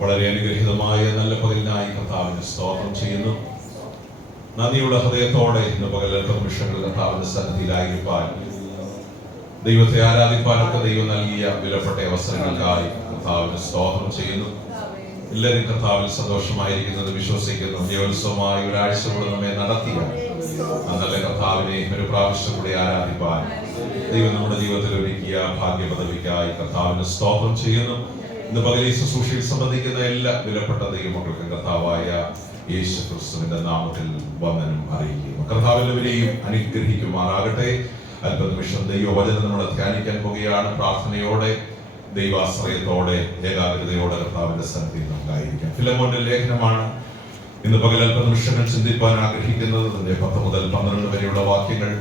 വളരെ അനുഗ്രഹീതമായ നല്ല പകലിനായി കർത്താവിന് സ്തോത്രം ചെയ്യുന്നു. നന്ദിയുള്ള ഹൃദയത്തോടെ ഇന്ന് പകലത്തെ നിമിഷങ്ങളിൽ കർത്താവിന്റെ സന്നിധിയിലായിരിക്കാൻ, ദൈവത്തെ ആരാധിക്കാനൊക്കെ ദൈവം നൽകിയ വിലപ്പെട്ട അവസരങ്ങൾക്കായി കർത്താവിന് സ്തോത്രം ചെയ്യുന്നു. എല്ലാവരും കർത്താവിൽ സന്തോഷമായിരിക്കുന്നത് വിശ്വസിക്കുന്നു. ദേവോത്സവമായ ഒരാഴ്ച കൂടെ നമ്മെ നടത്തിയ നല്ല കർത്താവിനെ ഒരു പ്രാവശ്യം കൂടി ആരാധിക്കാൻ ദൈവം നമ്മുടെ ജീവിതത്തിൽ ഒരുക്കിയ ഭാഗ്യ പദവിക്കായി കർത്താവിന് സ്തോത്രം ചെയ്യുന്നു. ഇന്ന് പകൽ ശുശ്രൂഷയിൽ സംബന്ധിക്കുന്ന എല്ലാ വിലപ്പെട്ട ദൈവമക്കൾക്കും കർത്താവായ യേശു ക്രിസ്തുവിന്റെ നാമത്തിൽ വന്ദനം അറിയിക്കുന്നു. കർത്താവെല്ലാവരെയും അനുഗ്രഹിക്കുമാറാകട്ടെ. അല്പനിമിഷം ദൈവവചനം നമ്മൾ ധ്യാനിക്കാൻ പോകുകയാണ്. പ്രാർത്ഥനയോടെ, ദൈവാശ്രയത്തോടെ, ഏകാഗ്രതയോടെ കർത്താവിന്റെ സന്നിധിയിൽ നമുക്കായിരിക്കാം. ഫിലെമോന്റെ ലേഖനമാണ് ഇന്ന് പകൽ അല്പനിമിഷങ്ങൾ ചിന്തിപ്പാൻ ആഗ്രഹിക്കുന്നത്. അതിന്റെ 10 മുതൽ 12 വരെയുള്ള വാക്യങ്ങൾ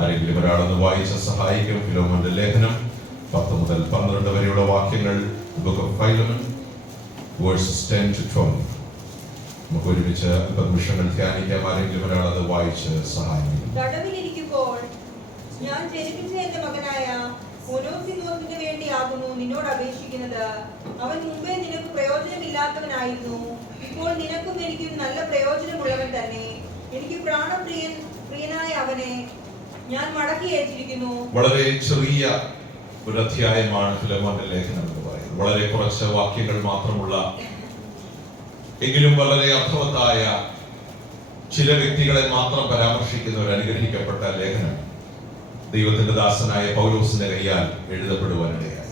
ആരെങ്കിലും ഒരാളൊന്ന് വായിച്ച് സഹായിക്കും. ഫിലെമോന്റെ ലേഖനം 10 മുതൽ 12 വരെയുള്ള വാക്യങ്ങൾ, Book of Philemon, verses 10 to 12. നമുക്ക് ഒരുമിച്ച് അല്പനിമിഷങ്ങൾ ധ്യാനിക്കാം. ആരെങ്കിലും ഒരാൾ അത് വായിച്ച് സഹായിക്കും. തടവിലിരിക്കുമ്പോൾ ഞാൻ ജനിപ്പിച്ച എന്റെ മകനായ ഒനേസിമോസിന് വേണ്ടിയാകുന്നു നിന്നോട് അപേക്ഷിക്കുന്നത്. അവൻ മുമ്പേ നിനക്ക് പ്രയോജനമില്ലാത്തവനായിരുന്നു, ഇപ്പോൾ നിനക്കും എനിക്കും നല്ല പ്രയോജനമുള്ളവൻ തന്നെ. എനിക്ക് പ്രാണപ്രിയനായ അവനെ ഞാൻ മടക്കി അയച്ചിരിക്കുന്നു. വളരെ ചെറിയ ഒരു അധ്യായമാണ് ഫിലെമോന്റെ ലേഖനം എന്ന് പറയുന്നത്. വളരെ കുറച്ച് വാക്യങ്ങൾ മാത്രമുള്ള, എങ്കിലും വളരെ അർത്ഥവത്തായ, ചില വ്യക്തികളെ മാത്രം പരാമർശിക്കുന്ന ഒരു അനുഗ്രഹിക്കപ്പെട്ട ലേഖനം ദൈവത്തിന്റെ ദാസനായ പൗലോസിന്റെ കയ്യാൽ എഴുതപ്പെടുവാനിടയായി.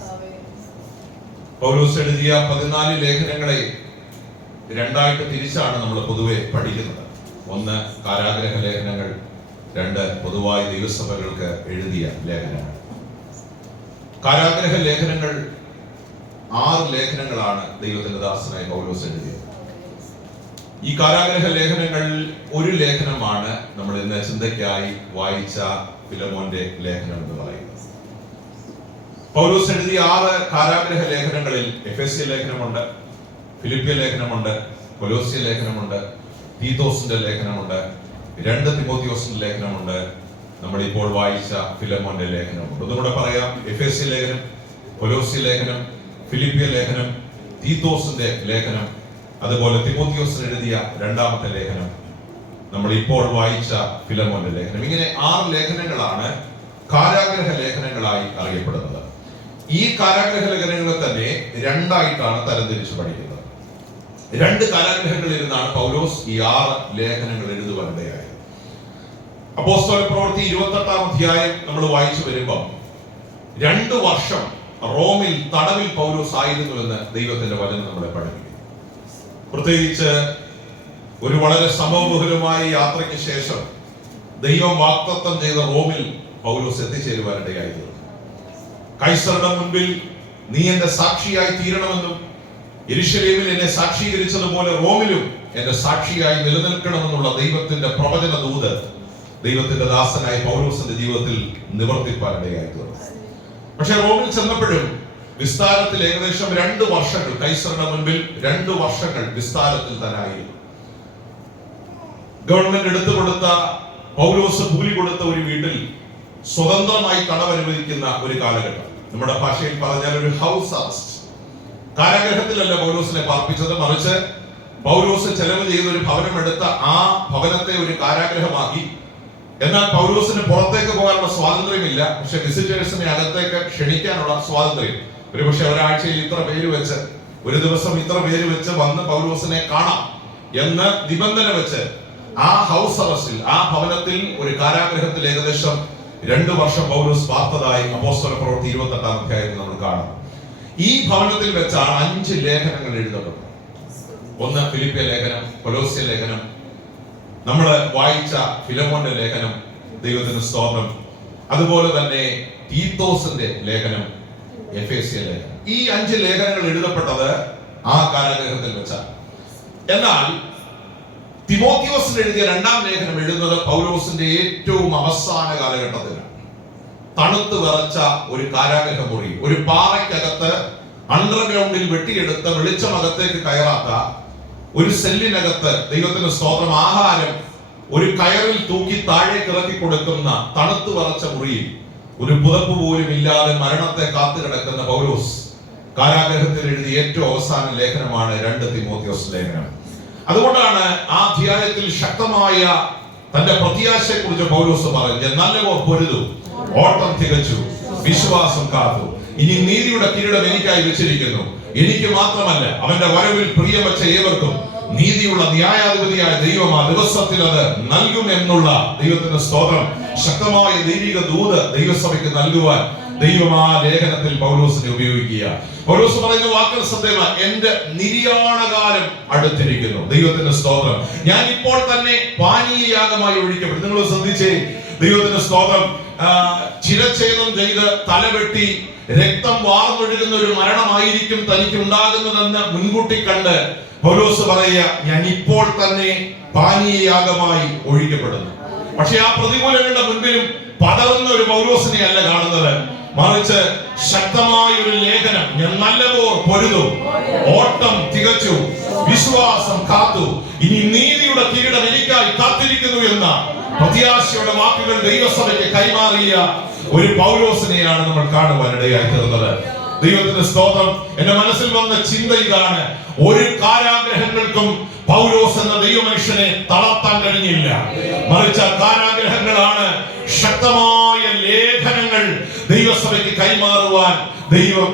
പൗലോസ് എഴുതിയ 14 ലേഖനങ്ങളെ രണ്ടായിട്ട് തിരിച്ചാണ് നമ്മൾ പൊതുവെ പഠിക്കുന്നത്. ഒന്ന് കാരാഗ്രഹ ലേഖനങ്ങൾ, 2 പൊതുവായി ദൈവസഭകൾക്ക് എഴുതിയ ലേഖനങ്ങൾ. കാരാഗ്രഹ ലേഖനങ്ങൾ 6 ലേഖനങ്ങളാണ് ദൈവത്തിന്റെ ദാസനായ പൗലോസ് എഴുതിയത്. ഈ കാരാഗ്രഹ ലേഖനങ്ങളിൽ ഒരു ലേഖനമാണ് നമ്മൾ ഇന്ന് ചിന്തയ്ക്കായി വായിച്ച ഫിലെമോന്റെ ലേഖനം എന്ന് പറയുന്നത്. പൗലോസ് എഴുതിയ 6 കാരാഗ്രഹ ലേഖനങ്ങളിൽ എഫേസ്യ ലേഖനമുണ്ട്, ഫിലിപ്പിയ ലേഖനമുണ്ട്, കൊലോസ്യ ലേഖനമുണ്ട്, തീത്തോസിന്റെ ലേഖനമുണ്ട്, 2 തിമോത്തിയോസിന്റെ ലേഖനമുണ്ട്, നമ്മളിപ്പോൾ വായിച്ച ഫിലെമോന്റെ ലേഖനമുണ്ട്. ഒന്നുകൂടെ പറയാം: എഫേസ്യ ലേഖനം, കൊലോസ്യ ലേഖനം, ഫിലിപ്പിയ ലേഖനം, തീത്തോസിന്റെ ലേഖനം, അതുപോലെ തിമോത്തിയോസിന് എഴുതിയ 2ാമത്തെ ലേഖനം, നമ്മൾ ഇപ്പോൾ വായിച്ച ഫിലെമോന്റെ ലേഖനം. ഇങ്ങനെ 6 ലേഖനങ്ങളാണ് കാരാഗ്രഹ ലേഖനങ്ങളായി അറിയപ്പെടുന്നത്. ഈ കാരാഗ്രഹ ലേഖനങ്ങളെ തന്നെ 2ആയിട്ടാണ് തരംതിരിച്ച് പഠിക്കുന്നത്. 2 കാരാഗ്രഹങ്ങളിൽ ഇരുന്നാണ് പൗലോസ് ഈ 6 ലേഖനങ്ങൾ എഴുതുവാനിടയായത്. അപ്പോസ്തല പ്രവൃത്തി 28-ാം അധ്യായം നമ്മൾ വായിച്ചു വരുമ്പോൾ 2 വർഷം റോമിൽ തടവിൽ പൗലോസ് ആയിരുന്നുവെന്ന് ദൈവത്തിന്റെ വചനം നമ്മളെ പഠിപ്പിക്കുന്നു. പ്രത്യേകിച്ച് ഒരു വളരെ സംഭവബഹുലമായ യാത്രയ്ക്ക് ശേഷം ദൈവം വാഗ്ദത്തം ചെയ്ത റോമിൽ പൗലോസ് എത്തിച്ചേരുവാനിടയായി തീർന്നു. കൈസറുടെ മുൻപിൽ നീ എന്റെ സാക്ഷിയായി തീരണമെന്നും യെരൂശലേമിൽ എന്നെ സാക്ഷീകരിച്ചതുപോലെ റോമിലും എന്റെ സാക്ഷിയായി നിലനിൽക്കണമെന്നുള്ള ദൈവത്തിന്റെ പ്രവചന ദൂത് ദൈവത്തിന്റെ ദാസനായ പൗലോസിന്റെ ജീവിതത്തിൽ നിവർത്തിപ്പാനിടയായി തീർന്നു. പക്ഷെ റോമിൽ ചെന്നപ്പോഴും വിസ്താരത്തിൽ ഏകദേശം 2 വർഷങ്ങൾ, കൈസറുടെ മുൻപിൽ 2 വർഷങ്ങൾ വിസ്താരത്തിൽ തന്നെ ആയിരുന്നു. ഗവൺമെന്റ് എടുത്തു കൊടുത്ത, പൗലോസ് കൂലി കൊടുത്ത ഒരു വീട്ടിൽ സ്വതന്ത്രമായി തടവനുവദിക്കുന്ന ഒരു കാലഘട്ടം. നമ്മുടെ ഭാഷയിൽ പറഞ്ഞാൽ ഒരു ഹൗസ് അറസ്റ്റ്. കാരാഗ്രഹത്തിലല്ല പൗലോസിനെ പാർപ്പിച്ചത്, മറിച്ച് പൗലോസ് ചെലവ് ചെയ്ത ഒരു ഭവനം എടുത്ത ആ ഭവനത്തെ ഒരു കാരാഗ്രഹമാക്കി. എന്നാൽ പൗലോസിന് പുറത്തേക്ക് പോകാനുള്ള സ്വാതന്ത്ര്യമില്ല, പക്ഷെ വിസിറ്റേഴ്സിനെ അകത്തേക്ക് ക്ഷണിക്കാനുള്ള സ്വാതന്ത്ര്യം. ഒരുപക്ഷെ ഒരാഴ്ചയിൽ ഇത്ര പേര് വെച്ച്, ഒരു ദിവസം ഇത്ര പേര് വെച്ച് വന്ന് പൗലോസിനെ കാണാം എന്ന് നിബന്ധന വെച്ച് ആ ഹൗസ് അറസ്റ്റിൽ, ആ ഭവനത്തിൽ, ഒരു കാരാഗ്രഹത്തിൽ ഏകദേശം 2 വർഷം പൗലോസ് പാർത്തതായി അപ്പോസ്തല പ്രവൃത്തി 28-ാം അധ്യായത്തിൽ നമ്മൾ കാണാം. ഈ ഭവനത്തിൽ വെച്ചാണ് 5 ലേഖനങ്ങൾ എഴുതപ്പെട്ടത്. ഒന്ന് ഫിലിപ്പിയ ലേഖനം, കൊലോസ്യ ലേഖനം, നമ്മൾ വായിച്ച ഫിലെമോന്റെ ലേഖനം, ദൈവത്തിന് സ്തോത്രം, അതുപോലെ തന്നെ തീത്തോസിന്റെ ലേഖനം, എഫേസ്യ ലേഖനം. ഈ 5 ലേഖനങ്ങൾ എഴുതപ്പെട്ടത് ആ കാലഘട്ടത്തിൽ വെച്ചാണ്. എന്നാൽ തിമോത്തിയോസിന് എഴുതിയ 2ാം ലേഖനം എഴുതുന്നത് പൗലോസിന്റെ ഏറ്റവും അവസാന കാലഘട്ടത്തിലാണ്. തണുത്ത് വിറച്ച ഒരു കാരാഗ്രഹ മുറി, ഒരു പാറയ്ക്കകത്ത് അണ്ടർഗ്രൗണ്ടിൽ വെട്ടിയെടുത്ത വെളിച്ചമകത്തേക്ക് കയറാത്ത ഒരു സെല്ലിനകത്ത്, ദൈവത്തിന് സ്തോത്രം, ആഹാരം ഒരു കയറിൽ തൂക്കി താഴേക്ക് ഇറക്കി കൊടുക്കുന്ന തണുത്തു വിറച്ച മുറിയിൽ ഒരു പുതപ്പ് പോലും ഇല്ലാതെ മരണത്തെ കാത്തു കിടക്കുന്ന പൗലോസ് കാരാഗ്രഹത്തിൽ എഴുതിയ ഏറ്റവും അവസാന ലേഖനമാണ് 2 തിമോഥെയോസ് ലേഖനം. അതുകൊണ്ടാണ് ആ അധ്യായത്തിൽ ശക്തമായ തന്റെ പ്രത്യാശയെ കുറിച്ച് പൗലോസ് പറഞ്ഞു, നല്ലവർ പൊരുതു, ഓട്ടം തികച്ചു, വിശ്വാസം കാത്തു. ഇനി നീതിയുടെ കിരീടം എനിക്കായി വെച്ചിരിക്കുന്നു. എനിക്ക് മാത്രമല്ല, അവന്റെ വരവിൽ പ്രിയം വെച്ച ഏവർക്കും നീതിയുള്ള ന്യായാധിപതിയായ ദൈവം ആ ദിവസത്തിൽ അത് നൽകുമെന്നുള്ള ദൈവത്തിന്റെ സ്തോത്രം. ശക്തമായ ദൈവിക ദൂത് ദൈവസഭയ്ക്ക് നൽകുവാൻ ദൈവം ആ ലേഖനത്തിൽ പൗലോസിനെ ഉപയോഗിക്കുക. പൗലോസ് പറയുന്ന വാക്കുകൾ സത്യമാണ്. എന്റെ നിര്യാണകാലം അടുത്തിരിക്കുന്നു. ദൈവത്തിന്റെ സ്തോത്രം. ഞാൻ ഇപ്പോൾ തന്നെ പാനീയയാഗമായി ഒഴിക്കപ്പെടും. നിങ്ങൾ ശ്രദ്ധിച്ചേ, ദൈവത്തിന്റെ സ്തോത്രം. ചിരച്ഛേദം ചെയ്ത് തലവെട്ടി രക്തം വാർന്നൊഴുകുന്ന ഒരു മരണമായിരിക്കും തനിക്ക് ഉണ്ടാകുന്നതെന്ന് മുൻകൂട്ടി കണ്ട് പൗലോസ് പറയുക, ഞാൻ ഇപ്പോൾ തന്നെ പാനീയയാഗമായി ഒഴിക്കപ്പെടുന്നു. പക്ഷെ ആ പ്രതികൂലങ്ങളുടെ മുൻപിലും പതറുന്ന ഒരു പൗലോസിനെ അല്ല കാണുന്നത്, മറിച്ച് ശക്തമായ ഒരു ലേഖനം. ഞാൻ നല്ലവർ പൊരുതു, ഓട്ടം തികച്ചു, വിശ്വാസം കാത്തു, ഇനി നീതിയുടെ കിരീടം എനിക്കായി കാത്തിരിക്കുന്നു എന്ന പ്രത്യാശയുടെ വാക്കുകൾ ദൈവസഭയ്ക്ക് കൈമാറിയ ഒരു പൗലോസിനെയാണ് നമ്മൾ കാണുവാനിടയായി തീർന്നത്. ദൈവത്തിന്റെ സ്തോത്രം. എന്റെ മനസ്സിൽ വന്ന ചിന്ത ഇതാണ്, ഒരു കാരാഗ്രഹങ്ങൾക്കും പൗലോസ് എന്ന ദൈവമനുഷ്യനെ തളർത്താൻ കഴിഞ്ഞില്ല. മറിച്ച് കാരാഗ്രഹങ്ങളാണ് ശക്തമായ ലേഖനങ്ങൾ ദൈവസഭയ്ക്ക് കൈമാറുവാൻ ദൈവം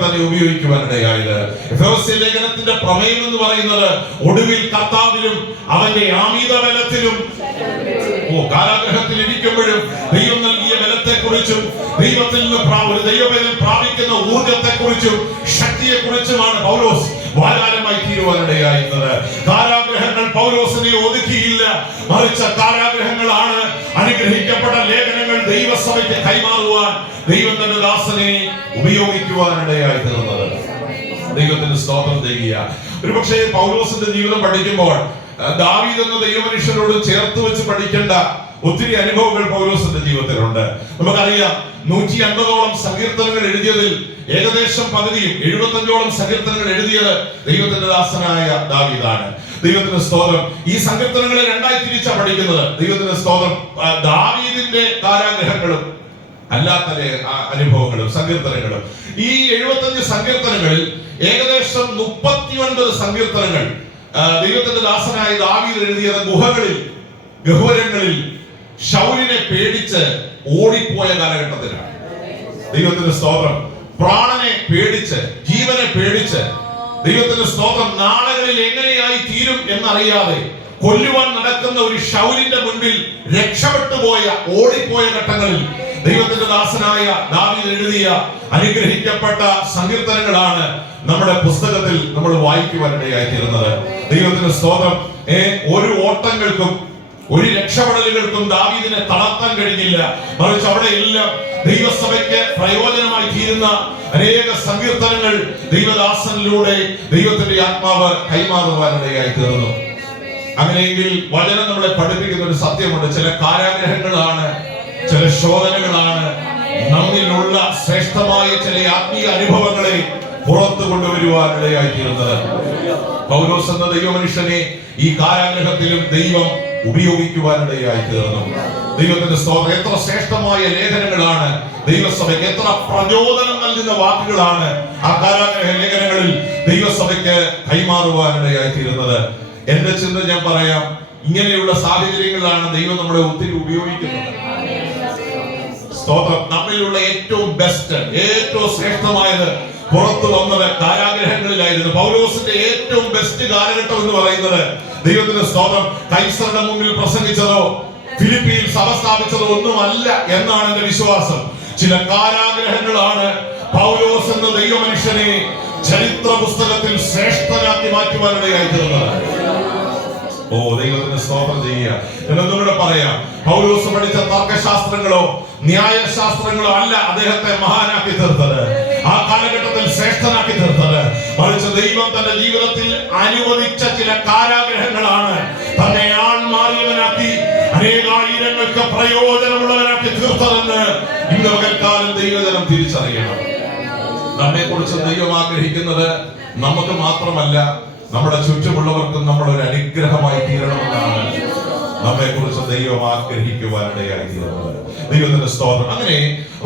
തന്നെ ഉപയോഗിക്കുവാനിടയായത്. എഫെസ്യ ലേഖനത്തിന്റെ പ്രമേയം എന്ന് പറയുന്നത് ഒടുവിൽ കർത്താവിലും അവന്റെ ആമീത ബലത്തിലും കാരാഗ്രഹത്തിൽ ഇരിക്കുമ്പോഴും ദൈവം നൽകിയ ബലത്തെ കുറിച്ചും ദൈവത്തിൽ നിന്ന് ഒരു ദൈവബലം പ്രാപിക്കുന്ന ഊർജത്തെ കുറിച്ചും ശക്തിയെ കുറിച്ചുമാണ് പൗലോസ് വാചാലമായി തീരുവാനിടയായിരുന്നത്. കാരാഗ്രഹങ്ങൾ പൗലോസിനെ ഒതുക്കിയില്ല, മറിച്ച് കാരാഗ്രഹങ്ങളാണ് അനുഗ്രഹിക്കപ്പെട്ട ലേഖനങ്ങൾ ദൈവസഭയ്ക്ക് കൈമാറുവാൻ ദൈവം തന്റെ ദാസനെ ഉപയോഗിക്കുവാനിടയായി തീർന്നത്. ദൈവത്തിന് സ്തോത്രം ചെയ്യുക. ഒരുപക്ഷെ പൗലോസിന്റെ ജീവിതം പഠിക്കുമ്പോൾ ദാവീദ് എന്ന ദൈവമനുഷ്യനോട് ചേർത്ത് വെച്ച് പഠിക്കേണ്ട ഒത്തിരി അനുഭവങ്ങൾ പൗലോസിന്റെ ജീവിതത്തിലുണ്ട്. നമുക്കറിയാം, 150ഓളം സങ്കീർത്തനങ്ങൾ എഴുതിയതിൽ ഏകദേശം പകുതിയും 75ഓളം സങ്കീർത്തനങ്ങൾ എഴുതിയത് ദൈവത്തിന്റെ ദാസനായ ദാവീദാണ്. ദൈവത്തിന്റെ സ്തോത്രം. ഈ സങ്കീർത്തനങ്ങളെ രണ്ടായി തിരിച്ചാ പഠിക്കുന്നത്. ദൈവത്തിന്റെ സ്തോത്രം. ദാവീദിന്റെ കാരാഗ്രഹങ്ങളും അല്ലാത്ത അനുഭവങ്ങളും സങ്കീർത്തനങ്ങളും. ഈ 75 സങ്കീർത്തനങ്ങളിൽ ഏകദേശം 39 സങ്കീർത്തനങ്ങൾ ദൈവത്തിന്റെ ദാസനായ ദാവീദ് എഴുതിയത് ഗുഹകളിൽ, ഗഹ്വരങ്ങളിൽ ശൗലിനെ പേടിച്ച് ഓടിപ്പോയ കാലഘട്ടത്തിലാണ്. ദൈവത്തിന്റെ സ്തോത്രം. പ്രാണനെ പേടിച്ച്, ജീവനെ പേടിച്ച്, ദൈവത്തിന്റെ സ്തോത്രം, നാളുകളിൽ എങ്ങനെയായി തീരും എന്നറിയാതെ കൊല്ലുവാൻ നടക്കുന്ന ഒരു ശൗലിന്റെ മുൻപിൽ രക്ഷപ്പെട്ടു പോയ, ഓടിപ്പോയ ഘട്ടങ്ങളിൽ ദൈവത്തിന്റെ ദാസനായ ദാവീദ് എഴുതിയ അനുഗ്രഹിക്കപ്പെട്ട സങ്കീർത്തനങ്ങളാണ് നമ്മുടെ പുസ്തകത്തിൽ നമ്മൾ വായിക്കുവാനിടയായി തീരുന്നത്. ദൈവത്തിന്റെ സ്തോത്രം. ഒരു ഓട്ടങ്ങൾക്കും ഒരു രക്ഷപ്പെടലുകൾക്കും ദാവീദിനെ തളർത്താൻ കഴിഞ്ഞില്ല, മറിച്ച് അവിടെ എല്ലാം ദൈവസഭയ്ക്ക് പ്രയോജനമായി തീരുന്ന അനേക സങ്കീർത്തനങ്ങൾ ദൈവദാസനിലൂടെ ദൈവത്തിന്റെ ആത്മാവ് കൈമാറുവാനിടയായി തീർന്നു. അങ്ങനെയെങ്കിൽ വചനം നമ്മളെ പഠിപ്പിക്കുന്ന ഒരു സത്യമുണ്ട്. ചില കാരാഗ്രഹങ്ങളാണ്, ചില ശോധനകളാണ് നമ്മിലുള്ള ശ്രേഷ്ഠമായ ചില ആത്മീയ അനുഭവങ്ങളെ പുറത്തു കൊണ്ടുവരുവാനിടയായി തീരുന്നത്. പൗലോസ് എന്ന ദൈവമനുഷ്യനെ ഈ കാരാഗ്രഹത്തിലും ദൈവം ഉപയോഗിക്കുവാനിടയായി തീർന്നു. ദൈവത്തിന്റെ സ്തോത്രം. എത്ര ശ്രേഷ്ഠമായ ലേഖനങ്ങളാണ് ദൈവസഭയ്ക്ക്, എത്ര പ്രചോദനം നൽകുന്ന വാക്കുകളാണ് ആ കാരാഗ്രഹ ലേഖനങ്ങളിൽ ദൈവസഭയ്ക്ക് കൈമാറുവാനിടയായി തീരുന്നത്. എന്റെ ചിന്ത ഞാൻ പറയാം, ഇങ്ങനെയുള്ള സാഹചര്യങ്ങളിലാണ് ദൈവം നമ്മളെ ഒത്തിരി ഉപയോഗിക്കുന്നത്. സ്തോത്രം. നമ്മിലുള്ള ഏറ്റവും ബെസ്റ്റ്, ഏറ്റവും ശ്രേഷ്ഠമായത് പുറത്തു വന്നത് കാരാഗ്രഹങ്ങളിലായിരുന്നു. പൗലോസിന്റെ ഏറ്റവും ബെസ്റ്റ് കാലഘട്ടം എന്ന് പറയുന്നത് ദൈവത്തിന്റെ സ്തോത്രം കൈസറുടെ മുമ്പിൽ പ്രസംഗിച്ചതോ ഫിലിപ്പിയിൽ സഭ സ്ഥാപിച്ചതോ ഒന്നുമല്ല എന്നാണ് എന്റെ വിശ്വാസം. ചില കാരാഗ്രഹങ്ങളാണ് പൗലോസ് എന്ന ദൈവമനുഷ്യനെ ചരിത്ര പുസ്തകത്തിൽ ശ്രേഷ്ഠനാക്കി മാറ്റുവാനിടയായി തീർന്നത്. ദൈവത്തിന് സ്തോത്രം ചെയ്യുക. എന്നൊന്നുകൂടെ പറയാം, പൗലോസ് പഠിച്ച തർക്കശാസ്ത്രങ്ങളോ ന്യായശാസ്ത്രങ്ങളോ അല്ല അദ്ദേഹത്തെ മഹാനാക്കി തീർത്തത്, ആ കാലഘട്ടത്തിൽ ശ്രേഷ്ഠനാക്കി തീർത്തത്. മറിച്ച് ദൈവം തന്റെ ജീവിതത്തിൽ അനുവദിച്ച ചില കാരാഗ്രഹങ്ങളാണ് തന്നെ ആൺമാറിയവനാക്കി അനേകായിരങ്ങൾക്ക് പ്രയോജനമുള്ളവനാക്കി തീർത്തതെന്ന് ഇന്ന് പകൽക്കാലം ദൈവജനം തിരിച്ചറിയണം. നമ്മെ കുറിച്ച് ദൈവം ആഗ്രഹിക്കുന്നത് നമുക്ക് മാത്രമല്ല, നമ്മുടെ ചുറ്റുമുള്ളവർക്കും നമ്മൾ ഒരു അനുഗ്രഹമായി തീരണമെന്നാണ്. നമ്മെ കുറിച്ച് ദൈവം ആഗ്രഹിക്കുവാനിടയായി തീർന്നത്. ദൈവത്തിന്റെ സ്തോത്രം. അങ്ങനെ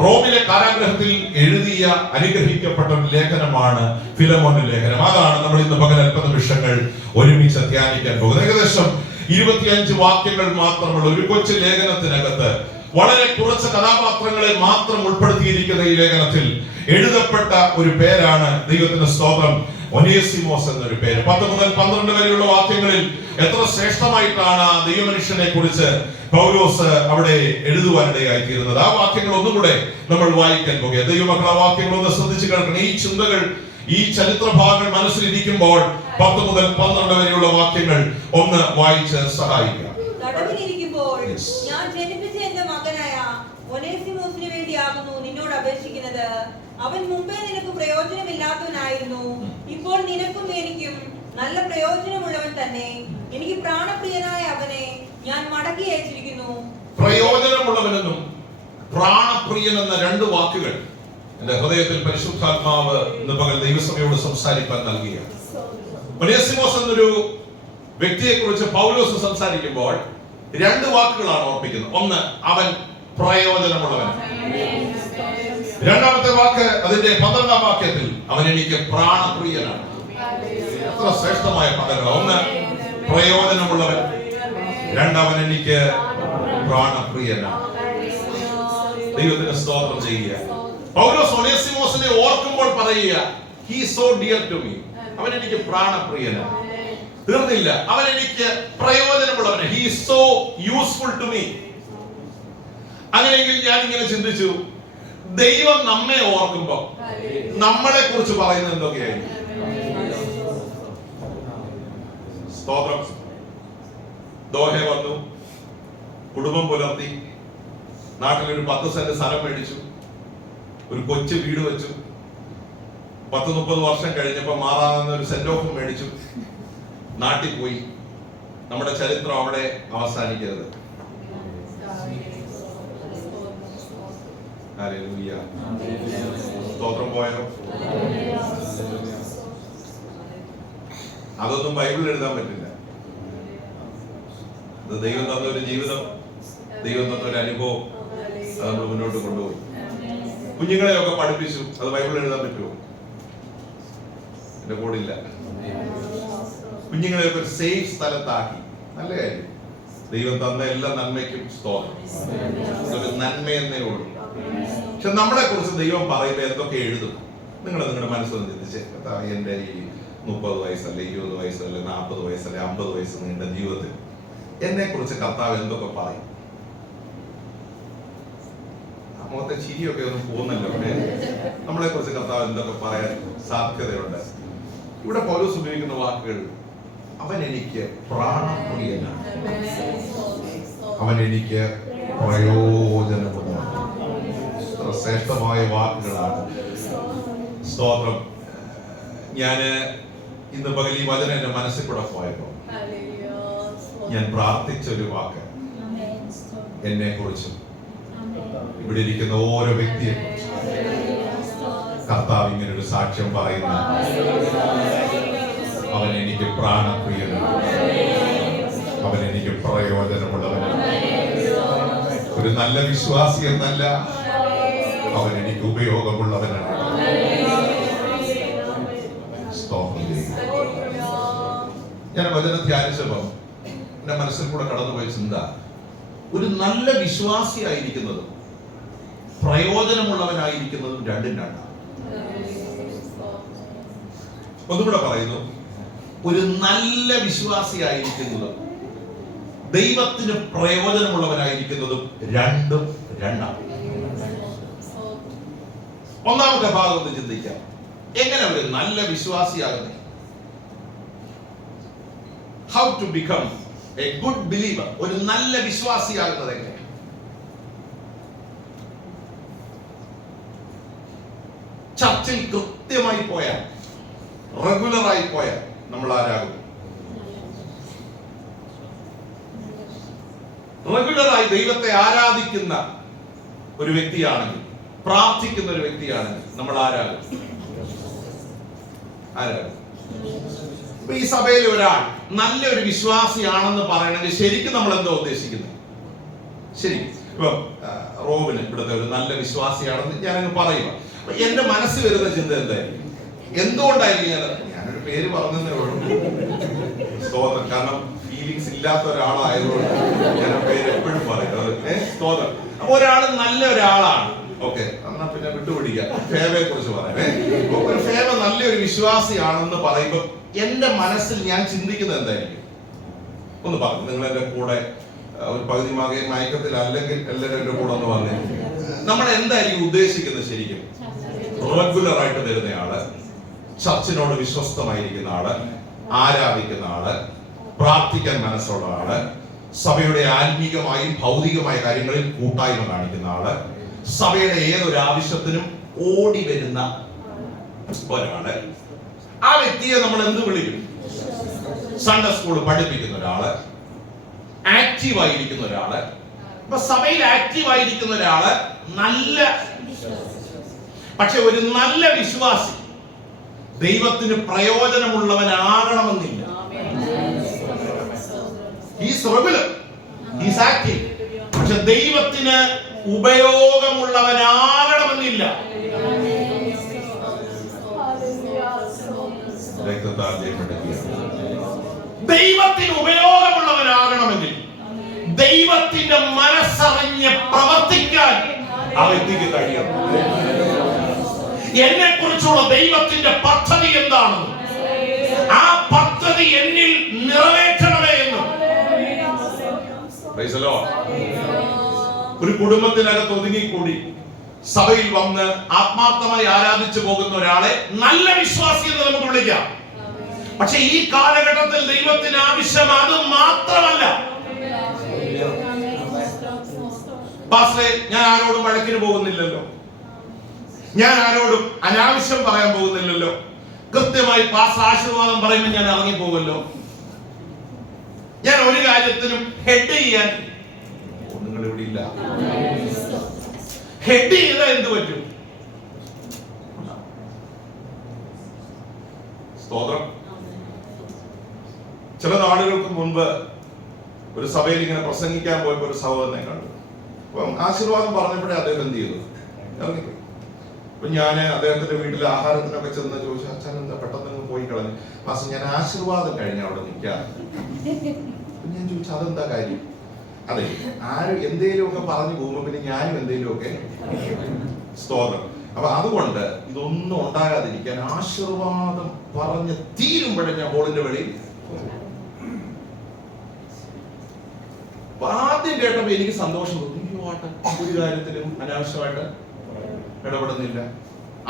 റോമിലെ കാരാഗ്രഹത്തിൽ എഴുതിയ അനുഗ്രഹിക്കപ്പെട്ട ഒരു ലേഖനമാണ് ഫിലമോന്റെ ലേഖനം. അതാണ് നമ്മൾ ഇന്ന് പകൽ അല്പ നിമിഷങ്ങൾ ഒരുമിച്ച് ധ്യാനിക്കാൻ പോകുന്നത്. ഏകദേശം 25 വാക്യങ്ങൾ മാത്രമുള്ള ഒരു കൊച്ചു ലേഖനത്തിനകത്ത് വളരെ കുറച്ച് കഥാപാത്രങ്ങളെ മാത്രം ഉൾപ്പെടുത്തിയിരിക്കുന്ന ഈ ലേഖനത്തിൽ എഴുതപ്പെട്ട ഒരു പേരാണ്, ദൈവത്തിന്റെ സ്തോത്രം, ഒനേസിമോസ് എന്നൊരു പേര്. 10 മുതൽ 12 വരെയുള്ള വാക്യങ്ങളിൽ എത്ര ശ്രേഷ്ഠമായിട്ടാണ് ആ ദൈവമനുഷ്യനെ കുറിച്ച് പൗലോസ് അവിടെ എഴുതുവാനിടയായി തീരുന്നത്. ആ വാക്യങ്ങൾ ഒന്നും കൂടെ നമ്മൾ വായിക്കാൻ പോകുക. ദൈവമക്കൾ, ആ വാക്യങ്ങൾ ഒന്ന് ശ്രദ്ധിച്ചു കേൾക്കണം. ഈ ചിന്തകൾ, ഈ ചരിത്ര ഭാഗങ്ങൾ മനസ്സിലിരിക്കുമ്പോൾ 10 മുതൽ 12 വരെയുള്ള വാക്യങ്ങൾ ഒന്ന് വായിച്ച് സഹായിക്കുക. തടവിലിരിക്കുമ്പോൾ ഞാൻ ജനിപ്പിച്ച എന്റെ മകനായ ഒനേസിമോസിന് വേണ്ടിയാകുന്നു നിന്നോട് അപേക്ഷിക്കുന്നത്. അവൻ മുമ്പേ നിനക്ക് പ്രയോജനമില്ലാത്തവനായിരുന്നു, ഇപ്പോൾ നിനക്കും എനിക്കും നല്ല പ്രയോജനമുള്ളവൻ തന്നെ. എനിക്ക് പ്രാണപ്രിയനായ അവനെ ഞാൻ മടക്കി അയച്ചിരിക്കുന്നു. പ്രയോജനമുള്ളവനെന്നും പ്രാണപ്രിയൻ എന്ന 2 വാക്കുകൾ എന്റെ ഹൃദയത്തിൽ പരിശുദ്ധാത്മാവ് ഇന്ന് പകൽ ദൈവസഭയോട് സംസാരിക്കാൻ നൽകിയ ഒനേസിമോസ് എന്നൊരു വ്യക്തിയെ കുറിച്ച് പൗലോസ് സംസാരിക്കുമ്പോൾ 2 വാക്കുകളാണ് ഓർപ്പിക്കുന്നത്. ഒന്ന്, അവൻ പ്രയോജനമുള്ളവൻ. രണ്ടാമത്തെ വാക്ക് അതിന്റെ 12ാം വാക്യത്തിൽ, അവൻ എനിക്ക് പ്രാണപ്രിയനാണ്. എത്ര ശ്രേഷ്ഠമായ പദങ്ങൾ! ഒന്ന്, പ്രയോജനമുള്ളവൻ. രണ്ടവൻ എനിക്ക് പ്രാണപ്രിയനാണ്. ദൈവത്തിന് സ്തോത്രം ചെയ്യുക. പൗലോസ് ഒനേസിമോസിനെ ഓർക്കുമ്പോൾ പറയുക, he is so dear to me. അവൻ എനിക്ക് പ്രാണപ്രിയനാണ്. തീർന്നില്ല, അവൻ എനിക്ക് പ്രയോജനമുള്ളവനാണ്. he is so useful to me. അങ്ങനെയെങ്കിൽ ഞാൻ ഇങ്ങനെ ചിന്തിച്ചു, ദൈവം നമ്മെ ഓർക്കുമ്പോൾ നമ്മളെ കുറിച്ച് പറയുന്നത് എന്തൊക്കെയായിരിക്കും? സ്തോത്രം. ദോഹെ വന്നു, കുടുംബം പുലർത്തി, നാട്ടിലൊരു 10 സെന്റ് സ്ഥലം മേടിച്ചു, ഒരു കൊച്ചു വീട് വെച്ചു. 10-30 വർഷം കഴിഞ്ഞപ്പോ മാറാവുന്ന ഒരു സെന്റ് ഓഫ് മേടിച്ചു, നാട്ടിൽ പോയി. നമ്മുടെ ചരിത്രം അവിടെ അവസാനിക്കരുത്. സ്തോത്രം. പോയോ? അതൊന്നും ബൈബിളിൽ എഴുതാൻ പറ്റില്ല. അത് ദൈവം തന്ന ഒരു ജീവിതം, ദൈവം തന്ന ഒരു അനുഭവം, അത് നമ്മൾ മുന്നോട്ട് കൊണ്ടുപോയി. കുഞ്ഞുങ്ങളെയൊക്കെ പഠിപ്പിച്ചു, അത് ബൈബിളിൽ എഴുതാൻ പറ്റുമോ? എന്റെ കൂടില്ല. കുഞ്ഞുങ്ങളെയൊക്കെ ഒരു സേഫ് സ്ഥലത്താക്കി. നല്ല കാര്യം. ദൈവം തന്ന എല്ലാ നന്മയ്ക്കും സ്തോത്രം. അതൊരു നന്മയെന്നേ ഉള്ളൂ. പക്ഷെ നമ്മളെ കുറിച്ച് ദൈവം പറയുമ്പോൾ എന്തൊക്കെ എഴുതും? നിങ്ങൾ നിങ്ങളുടെ മനസ്സൊന്ന് ചിന്തിച്ച്, എന്റെ ഈ 30 വയസ്സല്ല, 20 വയസ്സല്ല, 40 വയസ്സല്ല, 50 വയസ്സ് നീണ്ട ജീവിതത്തിൽ എന്നെ കുറിച്ച് കർത്താവ് എന്തൊക്കെ പറയും? മുഖത്തെ ചിരിയൊക്കെ ഒന്ന് പോകുന്നല്ലോ. നമ്മളെ കുറിച്ച് കർത്താവ് എന്തൊക്കെ പറയാൻ സാധ്യതയുണ്ട്? ഇവിടെ പൗലോസ് ഉപയോഗിക്കുന്ന വാക്കുകൾ, അവൻ എനിക്ക് പ്രാണപ്രിയനാണ്, അവൻ എനിക്ക് പ്രയോജനമുള്ളതാണ്. ശ്രേഷ്ഠമായ വാക്കുകളാണ്. സ്തോത്രം. ഞാന് ഇന്ന് പകൽ ഈ വചനം എന്റെ മനസ്സിൽ കൂടെ പോയപ്പോ ഞാൻ പ്രാർത്ഥിച്ചൊരു വാക്ക്, എന്നെ കുറിച്ചും ഇവിടെ ഇരിക്കുന്ന ഓരോ വ്യക്തിയെ കുറിച്ചും കർത്താവ് ഇങ്ങനെ ഒരു സാക്ഷ്യം പറയുന്ന, അവൻ എനിക്ക് പ്രാണപ്രിയനാണ്, അവൻ എനിക്ക് പ്രയോജനമുള്ളവനാണ്. ഒരു നല്ല വിശ്വാസി എന്നല്ല, അവൻ എനിക്ക് ഉപയോഗമുള്ളവനാണ്. ഞാൻ വചനം ധ്യാനിച്ചപ്പോൾ എന്റെ മനസ്സിൽ കൂടെ കടന്നുപോയ ചിന്ത, ഒരു നല്ല വിശ്വാസിയായിരിക്കുന്നതും പ്രയോജനമുള്ളവനായിരിക്കുന്നതും രണ്ടും രണ്ടാണ്. ഒന്നുകൂടെ പറയുന്നു, ഒരു നല്ല വിശ്വാസിയായിരിക്കുന്നതും ദൈവത്തിന് പ്രയോജനമുള്ളവനായിരിക്കുന്നതും രണ്ടും രണ്ടാണ്. ഒന്നാമത്തെ ഭാഗം ഒന്ന് ചിന്തിക്കാം. എങ്ങനെ ഒരു നല്ല വിശ്വാസിയാകുന്നത്? How to become a good believer. ഒരു നല്ല വിശ്വാസിയാകുന്നത് എങ്ങനെ? ചർച്ചിൽ കൃത്യമായി പോയാൽ, റെഗുലറായി പോയാൽ നമ്മൾ ആരാകും? റെഗുലറായി ദൈവത്തെ ആരാധിക്കുന്ന ഒരു വ്യക്തിയാണെങ്കിൽ, പ്രാർത്ഥിക്കുന്ന ഒരു വ്യക്തിയാണെങ്കിൽ നമ്മൾ ആരാകും? ഈ സഭയിൽ ഒരാൾ നല്ലൊരു വിശ്വാസിയാണെന്ന് പറയണമെങ്കിൽ ശരിക്കും നമ്മൾ എന്താ ഉദ്ദേശിക്കുന്നത്? ശരി, ഇപ്പൊ റോബിന് ഇവിടുത്തെ ഒരു നല്ല വിശ്വാസിയാണെന്ന് ഞാനങ്ങ് പറയുക, എന്റെ മനസ്സിൽ വരുന്ന ചിന്ത എന്തായിരിക്കും? എന്തുകൊണ്ടായിരിക്കും ഞാനൊരു പേര് പറഞ്ഞതേ ഉള്ളൂ, സ്തോത്രം, കാരണം ഫീലിങ്സ് ഇല്ലാത്ത ഒരാളായതുകൊണ്ട് ഞാൻ ആ പേര് എപ്പോഴും പറയും. സ്തോത്രം. അപ്പൊ ഒരാള് നല്ല ഒരാളാണ്, ഓക്കെ, എന്നാ പിന്നെ വിട്ടുപിടിക്കാം. ഫേവയെ കുറിച്ച് പറയാം. ഒരു ഫേവ നല്ലൊരു വിശ്വാസിയാണെന്ന് പറയുമ്പോൾ എന്റെ മനസ്സിൽ ഞാൻ ചിന്തിക്കുന്നത് എന്തായിരിക്കും? ഒന്ന് പറഞ്ഞു. നിങ്ങൾ എന്റെ കൂടെ ഒരു പകുതി മയക്കത്തിൽ അല്ലെങ്കിൽ എല്ലാവരും എന്റെ കൂടെ ഒന്ന് പറഞ്ഞു. നമ്മൾ എന്തായിരിക്കും ഉദ്ദേശിക്കുന്നത്? ശരിക്കും റെഗുലർ ആയിട്ട് വരുന്നയാള്, ചർച്ചിനോട് വിശ്വസ്തമായിരിക്കുന്ന ആള്, ആരാധിക്കുന്ന ആള്, പ്രാർത്ഥിക്കാൻ മനസ്സുള്ള ആള്, സഭയുടെ ആത്മീകമായും ഭൗതികമായ കാര്യങ്ങളിൽ കൂട്ടായ്മ കാണിക്കുന്ന ആള്, സഭയുടെ ഏതൊരു ആവശ്യത്തിനും ഓടി വരുന്ന ഒരാള്. ആ വ്യക്തിയെ നമ്മൾ എന്ത് വിളിക്കും? സൺഡേ സ്കൂൾ പഠിപ്പിക്കുന്ന ഒരാള്, ആക്റ്റീവായിരിക്കുന്ന ഒരാള്. ഇപ്പൊ സഭയിൽ ആക്റ്റീവായിരിക്കുന്ന ഒരാള് നല്ല, പക്ഷെ ഒരു നല്ല വിശ്വാസി ദൈവത്തിന് പ്രയോജനമുള്ളവനാകണമെന്നില്ല. പക്ഷെ ദൈവത്തിന് ഉപയോഗമുള്ളവനാകണമെന്നില്ല. ദൈവത്തിന് ഉപയോഗമുള്ളവനാകണമെങ്കിൽ ദൈവത്തിന്റെ മനസ്സറിഞ്ഞ് പ്രവർത്തിക്കാൻ ആ വ്യക്തിക്ക് കഴിയണം. എന്നെ കുറിച്ചുള്ള ദൈവത്തിന്റെ പദ്ധതി എന്താണെന്നും ആ പദ്ധതി എന്നിൽ നിറവേറ്റണമേ എന്നും. ഒരു കുടുംബത്തിനകത്ത് ഒതുങ്ങിക്കൂടി സഭയിൽ വന്ന് ആത്മാർത്ഥമായി ആരാധിച്ചു പോകുന്ന ഒരാളെ നല്ല വിശ്വാസി എന്ന് നമുക്ക് വിളിക്കാം. പക്ഷെ ഈ കാലഘട്ടത്തിൽ ദൈവത്തിന് ആവശ്യം അത് മാത്രമല്ല. പാസ്റ്ററെ, ഞാൻ ആരോടും വഴക്കിന് പോകുന്നില്ലല്ലോ, ഞാൻ ആരോടും അനാവശ്യം പറയാൻ പോകുന്നില്ലല്ലോ, കൃത്യമായി പാസ്റ്റർ ആശീർവാദം പറയുമ്പോൾ ഞാൻ ഇറങ്ങി പോകുമല്ലോ, ഞാൻ ഒരു കാര്യത്തിനും ഹെഡ് ചെയ്യാൻ നിങ്ങൾ ഇവിടെ ഇല്ല. ഹെഡ് ചെയ്താൽ എന്ത് പറ്റും? സ്തോത്രം. ചില നാളുകൾക്ക് മുൻപ് ഒരു സഭയിൽ ഇങ്ങനെ പ്രസംഗിക്കാൻ പോയപ്പോ ഒരു സഹോദരനെ കണ്ടു. അപ്പം ആശീർവാദം പറഞ്ഞപ്പോഴേ അദ്ദേഹം എന്ത് ചെയ്തു? ഇറങ്ങിപ്പോയി. അപ്പൊ ഞാൻ അദ്ദേഹത്തിന്റെ വീട്ടിൽ ആഹാരത്തിനൊക്കെ ചെന്ന് ചോദിച്ചു, അച്ഛൻ എന്താ പെട്ടെന്ന് പോയി കളഞ്ഞു? മാസം ഞാൻ ആശീർവാദം കഴിഞ്ഞ അവിടെ നിൽക്കാം. ഞാൻ ചോദിച്ചു, അതെന്താ കാര്യം? അതെ, ആരും എന്തേലുമൊക്കെ പറഞ്ഞു പോകുമ്പോ പിന്നെ ഞാനും എന്തേലുമൊക്കെ. സ്തോത്രം. അപ്പൊ അതുകൊണ്ട് ഇതൊന്നും ഉണ്ടാകാതിരിക്കാൻ ആശീർവാദം പറഞ്ഞ് തീരുമ്പോഴേ ഞാൻ ഹോളിന്റെ വെളിയിൽ. ആദ്യം കേട്ടപ്പോ എനിക്ക് സന്തോഷം തോന്നി. ഒരു കാര്യത്തിലും അനാവശ്യമായിട്ട് ഇടപെടുന്നില്ല,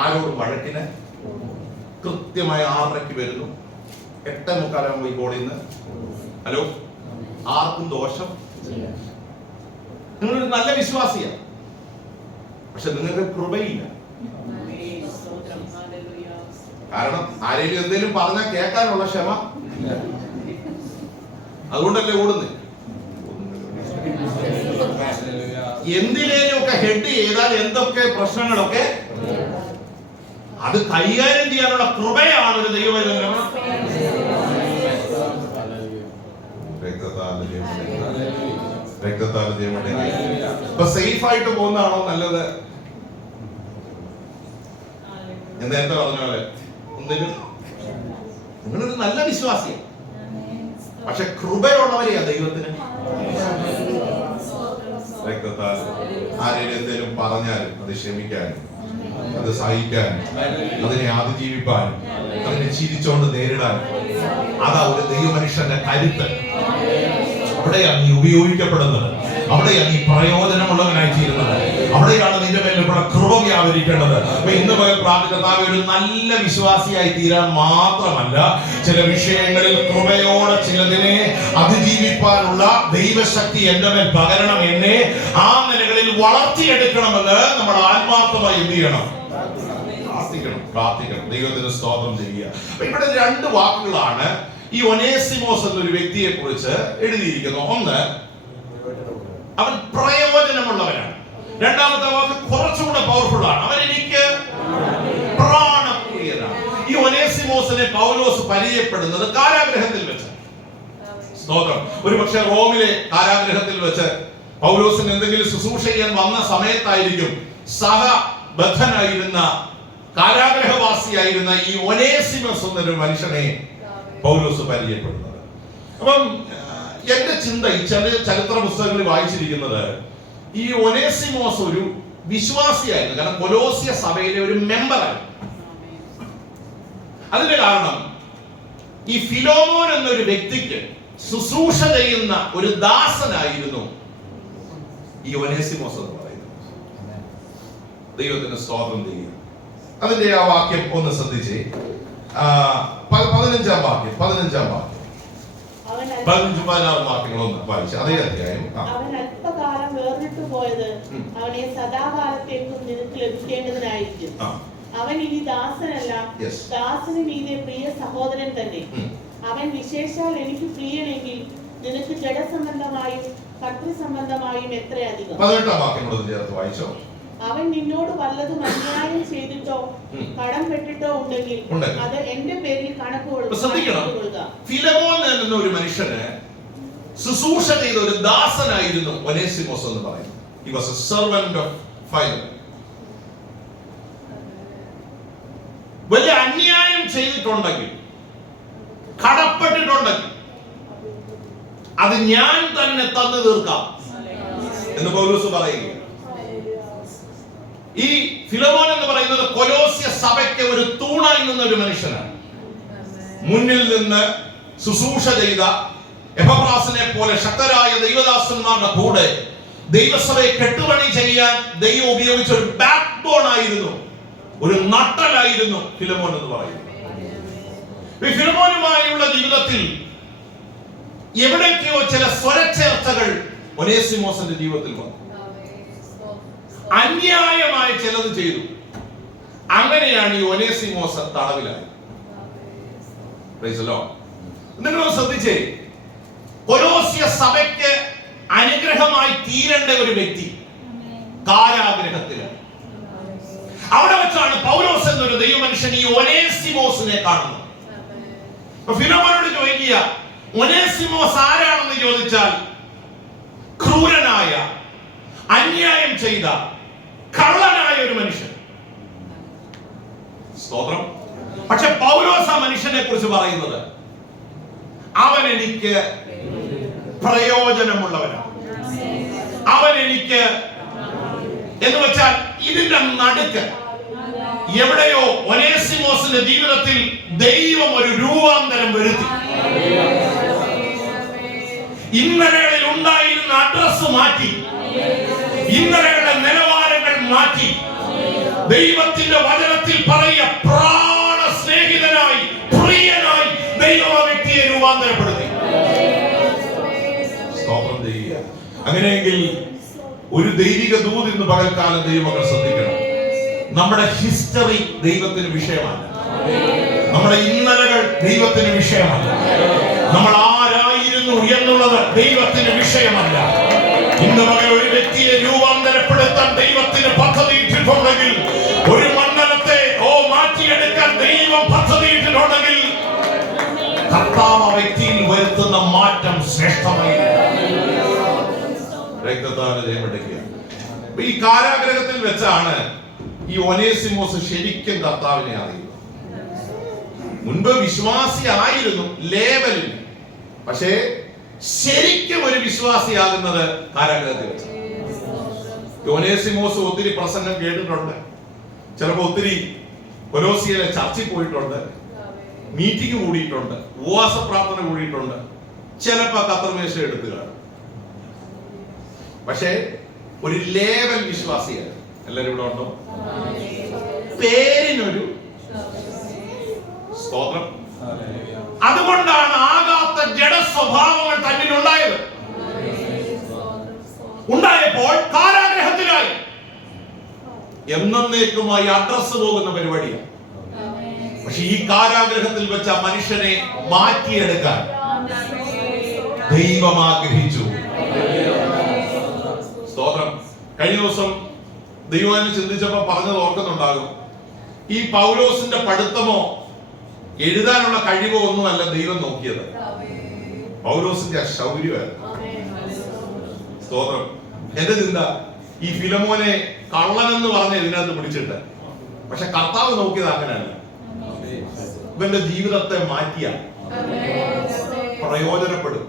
ആരോടും വഴക്കിന്. കൃത്യമായ 6:30 വരുന്നു, 8:45 ഹോളിൽ നിന്ന്. ഹലോ, ആർക്കും ദോഷം. നിങ്ങളൊരു നല്ല വിശ്വാസിയാണ്, പക്ഷെ നിങ്ങൾക്ക് കൃപയില്ല. കാരണം ആരെങ്കിലും എന്തെങ്കിലും പറഞ്ഞാൽ കേൾക്കാനുള്ള ക്ഷമ. അതുകൊണ്ടല്ലേ ഓടുന്നത്. എന്തിനേലും ഒക്കെ ഹെഡ് ചെയ്താൽ എന്തൊക്കെ പ്രശ്നങ്ങളൊക്കെ അത് കൈകാര്യം ചെയ്യാനുള്ള കൃപയാണ് ഒരു ദൈവവചനം. രക്തത്താൽ ഇപ്പൊ സേഫ് ആയിട്ട് പോകുന്നതാണോ നല്ലത്? ഞാൻ നേരത്തെ പറഞ്ഞ പോലെ ഒന്നിനും നിങ്ങളൊരു നല്ല വിശ്വാസിയാണ്, പക്ഷെ കൃപയുള്ളവരെയാ ദൈവത്തിന്. രക്തത്താൽ ആരെങ്കിലും എന്തെങ്കിലും പറഞ്ഞാലും അത് ക്ഷമിക്കാനും, അത് സഹിക്കാനും, അതിനെ അതിജീവിപ്പാനും, അതിനെ ചിരിച്ചോണ്ട് നേരിടാനും, അതാ ഒരു ദൈവമനുഷ്യന്റെ കരുത്ത്. അവിടെയാണ് നീ ഉപയോഗിക്കപ്പെടുന്നത്, അവിടെയാണ് നീ പ്രയോജനമുള്ളവനായി തീരുന്നത്, അവിടെയാണ് നിന്റെ മേലുള്ള കൃപ വ്യാപരിക്കേണ്ടത്. അപ്പൊ ഇന്ന് പകൽ പ്രാർത്ഥിക്കുന്ന ഒരു നല്ല വിശ്വാസിയായി തീരാൻ മാത്രമല്ല, ചില വിഷയങ്ങളിൽ കൃപയോടെ ചിലതിനെ അതിജീവിപ്പാനുള്ള ദൈവശക്തി എന്റെ മേൽ പകരണം, എന്നെ ആ നിലകളിൽ വളർത്തിയെടുക്കണമെന്ന് നമ്മൾ ആത്മാർത്ഥമായി എന്ത് ചെയ്യണം? പ്രാർത്ഥിക്കണം. ദൈവത്തിന് സ്തോത്രം ചെയ്യുക. ഇവിടെ 2 വാക്കുകളാണ് ഈ ഒനേസിമോസ് എന്നൊരു വ്യക്തിയെ കുറിച്ച് എഴുതിയിരിക്കുന്നു. ഒന്ന്, അവൻ പ്രയോജനമുള്ളവനാണ്. രണ്ടാമത്തെ വാക്ക് കുറച്ചുകൂടെ പവർഫുൾ ആണ്. അവൻ എനിക്ക് പ്രാണപ്രിയനാണ്. ഈ ഒനേസിമോസ് ഒനേസിമോസിനെ പൗലോസ് പരിചയപ്പെടുന്നത് കാരാഗ്രഹത്തിൽ വെച്ച്. സ്തോത്രം. ഒരുപക്ഷെ റോമിലെ കാരാഗ്രഹത്തിൽ വെച്ച് പൗലോസിന് എന്തെങ്കിലും ശുശ്രൂഷ ചെയ്യാൻ വന്ന സമയത്തായിരിക്കും സഹബദ്ധനായിരുന്ന കാരാഗ്രഹവാസിയായിരുന്ന ഈ ഒനേസിമസ് എന്നൊരു മനുഷ്യനെ പൗലോസ് പരിചയപ്പെടുന്നത്. അപ്പം എന്റെ ചിന്ത ഈ ചരിത്ര പുസ്തകങ്ങളിൽ വായിച്ചിരിക്കുന്നത് ഈ ഒനേസിമോസ് ഒരു വിശ്വാസിയായിരുന്നു. കാരണം കൊലോസ്യ സഭയിലെ ഒരു മെമ്പറായിരുന്നു. അതിന്റെ കാരണം ഈ ഫിലോമോൻ എന്നൊരു വ്യക്തിക്ക് ശുശ്രൂഷ ചെയ്യുന്ന ഒരു ദാസനായിരുന്നു ഈ ഒനേസിമോസ് എന്ന് പറയുന്നത്. ദൈവത്തിന് സ്തോത്രം ചെയ്യുക. അതിന്റെ ആ വാക്യം ഒന്ന് ശ്രദ്ധിച്ചേ. 15-ാം വാക്യം 16 വാക്യങ്ങളൊന്ന് വായിച്ചു. അതേ അധ്യായം. അവൻ അല്പകാലം വേർവിട്ടു പോയത് അവനെ സദാകാലത്തേക്കും നിനക്ക് ലഭിക്കേണ്ടതിനായിരിക്കും. അവൻ ഇനി ദാസനല്ല, ദാസന് മീതെ പ്രിയ സഹോദരൻ തന്നെ. അവൻ വിശേഷാൽ എനിക്ക് പ്രിയനെങ്കിൽ നിനക്ക് ജഡസംബന്ധമായും കർത്തൃസംബന്ധമായും എത്രയധികം. 18-ാം വാക്യം ചേർത്ത് വായിച്ചോ. അവൻ നിന്നോട് വല്ലതും അന്യായം ചെയ്തിട്ടോ കടം പെട്ടിട്ടോ ഉണ്ടെങ്കിൽ അത് എന്റെ പേരിൽ കണക്ക് കൊടുക്കുക. ഫിലോമോൻ എന്ന ഒരു മനുഷ്യന് ശുശ്രൂഷ ചെയ്ത ഒരു ദാസനായിരുന്നു ഒനേസിമോസ് എന്ന് പറയുന്നത്. He was a servant of Philemon. വലിയ അന്യായം ചെയ്തിട്ടുണ്ടെങ്കിൽ, കടപ്പെട്ടിട്ടുണ്ടെങ്കിൽ അത് ഞാൻ തന്നെ തന്നു തീർക്കാം എന്ന് പൗലോസ് പറയുക. ഈ ഫിലോമോൻ എന്ന് പറയുന്നത് കൊലോസ്യ സഭയ്ക്ക് ഒരു തൂണായി നിന്ന ഒരു മനുഷ്യനാണ്. മുന്നിൽ നിന്ന് ശുശ്രൂഷ ചെയ്ത എപ്പഫ്രാസിനെ പോലെ ശക്തരായ ദൈവദാസന്മാരുടെ കൂടെ ദൈവസഭയെ കെട്ടുപണി ചെയ്യാൻ ദൈവം ഉപയോഗിച്ച ഒരു ബാക്ക് ബോൺ ആയിരുന്നു, ഒരു നട്ടലായിരുന്നു ഫിലോമോൻ എന്ന് പറയുന്നത്. ഈ ഫിലോമോനുമായുള്ള ജീവിതത്തിൽ എവിടേക്കോ ചില സ്വരച്ചേർച്ചകൾ ഒനേസിമോസിന്റെ ജീവിതത്തിൽ വന്നു. അന്യായമായി ചിലത് ചെയ്തു. അങ്ങനെയാണ് ഈ ഒനേസിമോസ് തടവിലായത്. നിങ്ങൾ ശ്രദ്ധിച്ചേ, കൊലോസ്യ സഭയ്ക്ക് അനുഗ്രഹമായി തീരേണ്ട ഒരു വ്യക്തി കാരാഗ്രഹത്തിലാണ്. അവിടെ വെച്ചാണ് പൗലോസ് എന്നൊരു ദൈവമനുഷ്യൻ ഈ ഒനേസിമോസിനെ കാണുന്നത്. ഫിലോമോനോട് ചോദിക്കുക, ഒനേസിമോസ് ആരാണെന്ന് ചോദിച്ചാൽ ക്രൂരനായ, അന്യായം ചെയ്ത, കള്ളനായ ഒരു മനുഷ്യൻ. സ്തോത്രം. പക്ഷെ പൗലോസ് ആ മനുഷ്യനെ കുറിച്ച് പറയുന്നത് അവൻ എനിക്ക് പ്രയോജനമുള്ളവനാണ്, അവൻ എനിക്ക് എന്ന് വെച്ചാൽ ഇതിന്റെ നടുക്ക് എവിടെയോ ഒനേസിമോസിന്റെ ജീവിതത്തിൽ ദൈവം ഒരു രൂപാന്തരം വരുത്തി. ഇന്നലകളിൽ ഉണ്ടായിരുന്ന അഡ്രസ് മാറ്റി, ഇന്നലകളുടെ നിലവാരങ്ങൾ മാറ്റി, ദൈവത്തിന്റെ വചനത്തിൽ പറയുക പ്രാണ സ്നേഹിതനായി, പ്രിയനായി ദൈവം ആ വ്യക്തിയെ രൂപാന്തരപ്പെടുത്തി. സ്തോത്രം ചെയ്യുക. അങ്ങനെയെങ്കിൽ ഒരു ദൈവിക ദൂത് ഇന്ന് പകൽക്കാലം ദൈവമക്കൾ ശ്രദ്ധിക്കണം. നമ്മുടെ ഹിസ്റ്ററി ദൈവത്തിന് വിഷയമല്ല, നമ്മുടെ ഇന്നലകൾ ദൈവത്തിന് വിഷയമല്ല, നമ്മൾ ആരായിരുന്നു എന്നുള്ളത് ദൈവത്തിന് വിഷയമല്ല. ഇന്ന് പകൽ ഒരു വ്യക്തിയെ രൂപാന്തരപ്പെടുത്താൻ ദൈവത്തിന് പദ്ധതിയിട്ടിട്ടുണ്ടെങ്കിൽ, ഒരു മണ്ഡലത്തെ മാറ്റിയെടുക്കാൻ ദൈവം പദ്ധതിയിട്ടിട്ടുണ്ടെങ്കിൽ, കർത്താവ് ആ വ്യക്തിയിൽ വരുത്തുന്ന മാറ്റം ശ്രേഷ്ഠമായിരിക്കും. രക്തത്താൽ ജയമെടുക്കുക. ഈ കാരാഗ്രഹത്തിൽ വെച്ചാണ് ഈ ഒനേസിമോസ് ശരിക്കും കർത്താവിനെ അറിയുന്നത്. മുൻപ് വിശ്വാസിയായിരുന്നു ലേബലിൽ, പക്ഷേ ശരിക്കും ഒരു വിശ്വാസിയാകുന്നത് കാരാഗ്രഹത്തിൽ വെച്ച്. ഒനേസിമോസ് ഒത്തിരി പ്രസംഗം കേട്ടിട്ടുണ്ട്, ചിലപ്പോൾ ഒത്തിരി കൊലോസിയയിലെ ചർച്ചിൽ പോയിട്ടുണ്ട്, മീറ്റിംഗ് കൂടിയിട്ടുണ്ട്, ഉപവാസ പ്രാർത്ഥന കൂടിയിട്ടുണ്ട്, ചിലപ്പോൾ കർത്തൃമേശ എടുത്തു കാണും. പക്ഷേ ഒരു ലേബൽ വിശ്വാസിയാണ്. എല്ലാവരും ഇവിടെ ഉണ്ടോ? പേരിനൊരു സ്തോത്രം. അതുകൊണ്ടാണ് ആകാത്ത ജഡ സ്വഭാവങ്ങൾ തന്നിൽ ഉണ്ടായത്. ഉണ്ടായപ്പോൾ കാരാഗ്രഹത്തിലായി എന്നേക്കുമായി അഡ്രസ് പോകുന്ന പരിപാടിയാണ്. പക്ഷെ ഈ കാരാഗ്രഹത്തിൽ വെച്ച മനുഷ്യനെ മാറ്റിയെടുക്കാൻ ദൈവം ആഗ്രഹിച്ചു. സ്തോത്രം. കഴിഞ്ഞ ദിവസം ദൈവം ചിന്തിച്ചപ്പോ പറഞ്ഞത് ഓർക്കുന്നുണ്ടാകും. ഈ പൗലോസിന്റെ പഠിത്തമോ എഴുതാനുള്ള കഴിവോ ഒന്നുമല്ല ദൈവം നോക്കിയത്, പൗലോസിന്റെ ശൗര്യമായിരുന്നു. സ്തോത്രം. എന്റെ ചിന്ത, ഈ ഫിലമോനെ കള്ളനെന്ന് പറഞ്ഞ് ഇതിനകത്ത് പിടിച്ചിട്ട്, പക്ഷെ കർത്താവ് നോക്കിയത് അങ്ങനെയല്ല. ഇവന്റെ ജീവിതത്തെ മാറ്റിയ പ്രയോജനപ്പെടും.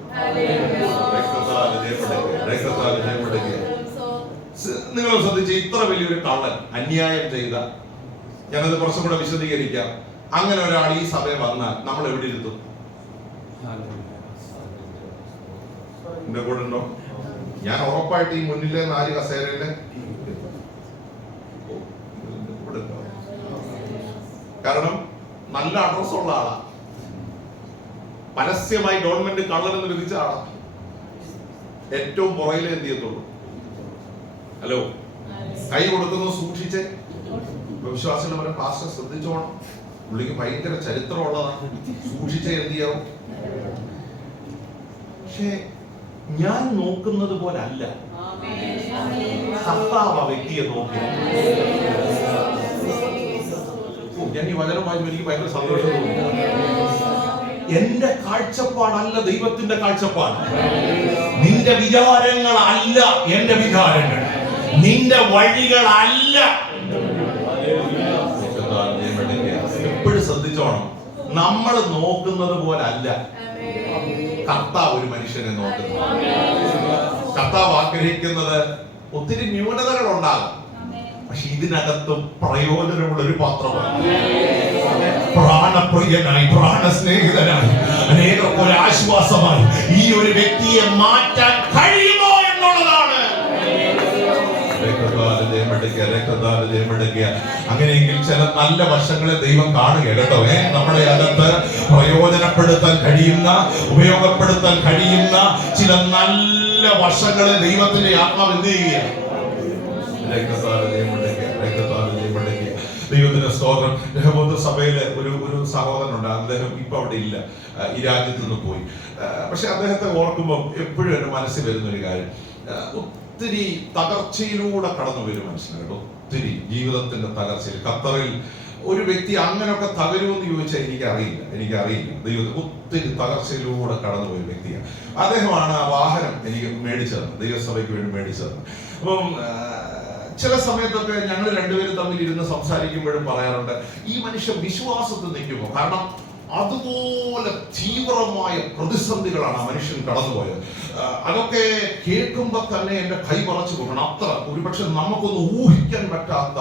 നിങ്ങൾ ശ്രദ്ധിച്ച്, ഇത്ര വലിയൊരു കള്ളൻ അന്യായം ചെയ്ത, ഞാനത് കുറച്ചും കൂടെ വിശദീകരിക്കാം. അങ്ങനെ ഒരാൾ ഈ സഭയിൽ വന്നാൽ നമ്മൾ എവിടെ ഇരുത്തും? എന്റെ കൂടെ ഉണ്ടോ? ഞാൻ ഉറപ്പായിട്ട് ഈ മുന്നിലെ 4 കസേരയില് കൂടെ ഉണ്ടോ? കാരണം നല്ല അഡ്രസ്സുള്ള ആളാ, പരസ്യമായി ഗവൺമെന്റ് കള്ളനെന്ന് വിധിച്ച ആളാ. ഏറ്റവും പുറയിലെ എന്ത് ചെയ്യത്തുള്ളൂ? ഹലോ, കൈ കൊടുക്കുന്നത് സൂക്ഷിച്ച്. വിശ്വാസികളുടെ പറഞ്ഞ പാസ്റ്റർ ശ്രദ്ധിച്ചോണം, പുള്ളിക്ക് ഭയങ്കര ചരിത്രമുള്ളതാണ്, സൂക്ഷിച്ചേ എന്ത് ചെയ്യാവും. പക്ഷേ ഞാൻ നോക്കുന്നത് പോലെ അല്ല കർത്താവ് വ്യക്തിയെ നോക്കി. ഞാൻ ഈ വചനം വായിക്കുമ്പോൾ എനിക്ക് ഭയങ്കര സന്തോഷം തോന്നുന്നു. എന്റെ കാഴ്ചപ്പാടല്ല ദൈവത്തിന്റെ കാഴ്ചപ്പാട്. നിന്റെ വിചാരങ്ങളല്ല എന്റെ വിചാരങ്ങൾ, നിന്റെ വഴികളല്ല. എപ്പോഴും ശ്രദ്ധിച്ചോണം, നമ്മൾ നോക്കുന്നത് പോലെ അല്ല കർത്താവ് ഒരു മനുഷ്യനെ നോക്കുന്നത്. കർത്താവ് ആഗ്രഹിക്കുന്നത് ഒത്തിരി ന്യൂനതകൾ ഉണ്ടാകും, പക്ഷെ ഇതിനകത്ത് പ്രയോജനമുള്ള ഒരു പാത്രമാണ്. പ്രാണപ്രിയനായി, പ്രാണസ്നേഹിതനായി, അനേകർക്ക് ഒരു ആശ്വാസമായി ഈ ഒരു വ്യക്തിയെ മാറ്റാൻ കഴിയുമോ എന്നുള്ളതാണ്. അങ്ങനെയെങ്കിൽ ചില നല്ല വശങ്ങളെ ദൈവം കാണുക കേട്ടോ. നമ്മുടെ അകത്ത് പ്രയോജനപ്പെടുത്താൻ കഴിയുന്ന, ഉപയോഗപ്പെടുത്താൻ കഴിയുന്ന ചില നല്ല വശങ്ങളെ ദൈവത്തിന്റെ ആത്മാവ് എന്ത് ചെയ്യുകയാണ്? ദൈവത്തിന്റെ സ്തോത്രം. രഹോബോത്ത് സഭയിലെ ഒരു സഹോദരനുണ്ട്. അദ്ദേഹം ഇപ്പൊ അവിടെ ഇല്ല, ഈ രാജ്യത്ത് നിന്ന് പോയി. പക്ഷെ അദ്ദേഹത്തെ ഓർക്കുമ്പോൾ എപ്പോഴും എന്റെ മനസ്സിൽ വരുന്ന ഒരു കാര്യം, ഒത്തിരി തകർച്ചയിലൂടെ കടന്നു വരും മനുഷ്യന് കേട്ടോ. ഒത്തിരി ജീവിതത്തിന്റെ തകർച്ചയിൽ. ഖത്തറിൽ ഒരു വ്യക്തി അങ്ങനെയൊക്കെ തകരുമെന്ന് ചോദിച്ചാൽ എനിക്കറിയില്ല. ദൈവത്തെ ഒത്തിരി തകർച്ചയിലൂടെ കടന്നു പോയ വ്യക്തിയാണ്. അദ്ദേഹമാണ് ആ വാഹനം എനിക്ക് മേടിച്ചത്, ദൈവസഭയ്ക്ക് വേണ്ടി മേടിച്ചത്. അപ്പം ചില സമയത്തൊക്കെ ഞങ്ങൾ രണ്ടുപേരും തമ്മിൽ ഇരുന്ന് സംസാരിക്കുമ്പോഴും പറയാറുണ്ട്, ഈ മനുഷ്യൻ വിശ്വാസത്തിൽ നിൽക്കുമോ? കാരണം അതുപോലെ തീവ്രമായ പ്രതിസന്ധികളാണ് ആ മനുഷ്യൻ കടന്നുപോയത്. അതൊക്കെ കേൾക്കുമ്പോൾ തന്നെ എന്റെ കൈ പറച്ചു പോകണം. അത്ര ഒരുപക്ഷെ നമുക്കൊന്ന് ഊഹിക്കാൻ പറ്റാത്ത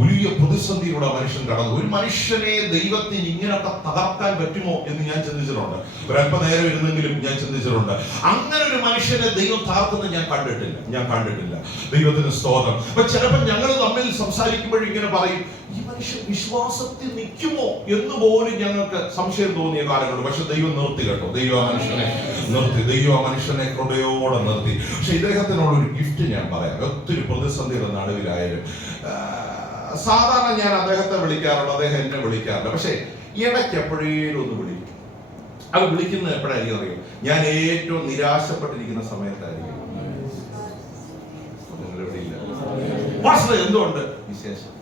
വലിയ പ്രതിസന്ധിയിലൂടെ മനുഷ്യൻ കടന്നു. ഒരു മനുഷ്യനെ ദൈവത്തിന് ഇങ്ങനെയൊക്കെ തകർക്കാൻ പറ്റുമോ എന്ന് ഞാൻ ചിന്തിച്ചിട്ടുണ്ട്. ഒരല്പനേരം ഇരുന്നെങ്കിലും ഞാൻ ചിന്തിച്ചിട്ടുണ്ട്. അങ്ങനെ ഒരു മനുഷ്യനെ ദൈവം തകർക്കുന്നത് ഞാൻ കണ്ടിട്ടില്ല. ദൈവത്തിന് സ്തോത്രം. അപ്പൊ ചിലപ്പോൾ ഞങ്ങൾ തമ്മിൽ സംസാരിക്കുമ്പോഴും ഇങ്ങനെ പറയും, ഈ മനുഷ്യൻ വിശ്വാസത്തിൽ നിൽക്കുമോ എന്ന് പോലും ഞങ്ങൾക്ക് സംശയം തോന്നിയ കാലങ്ങളുണ്ട്. പക്ഷെ ദൈവം നിർത്തി കേട്ടോ. ദൈവം ആ മനുഷ്യനെ കൃപയോടെ നിർത്തി. പക്ഷെ ഇദ്ദേഹത്തിനുള്ള ഒരു ഗിഫ്റ്റ് ഞാൻ പറയാം. ഒത്തിരി പ്രതിസന്ധിയുടെ നടുവിലായാലും സാധാരണ ഞാൻ അദ്ദേഹത്തെ വിളിക്കാറുണ്ട്, അദ്ദേഹം എന്നെ വിളിക്കാറുണ്ട്. പക്ഷെ ഇടയ്ക്ക് എപ്പോഴേലും ഒന്ന് വിളിക്കും. അത് വിളിക്കുന്നത് എപ്പോഴായിരിക്കും അറിയാം? ഞാൻ ഏറ്റവും നിരാശപ്പെട്ടിരിക്കുന്ന സമയത്തായിരിക്കും. എന്തുകൊണ്ട് വിശേഷം?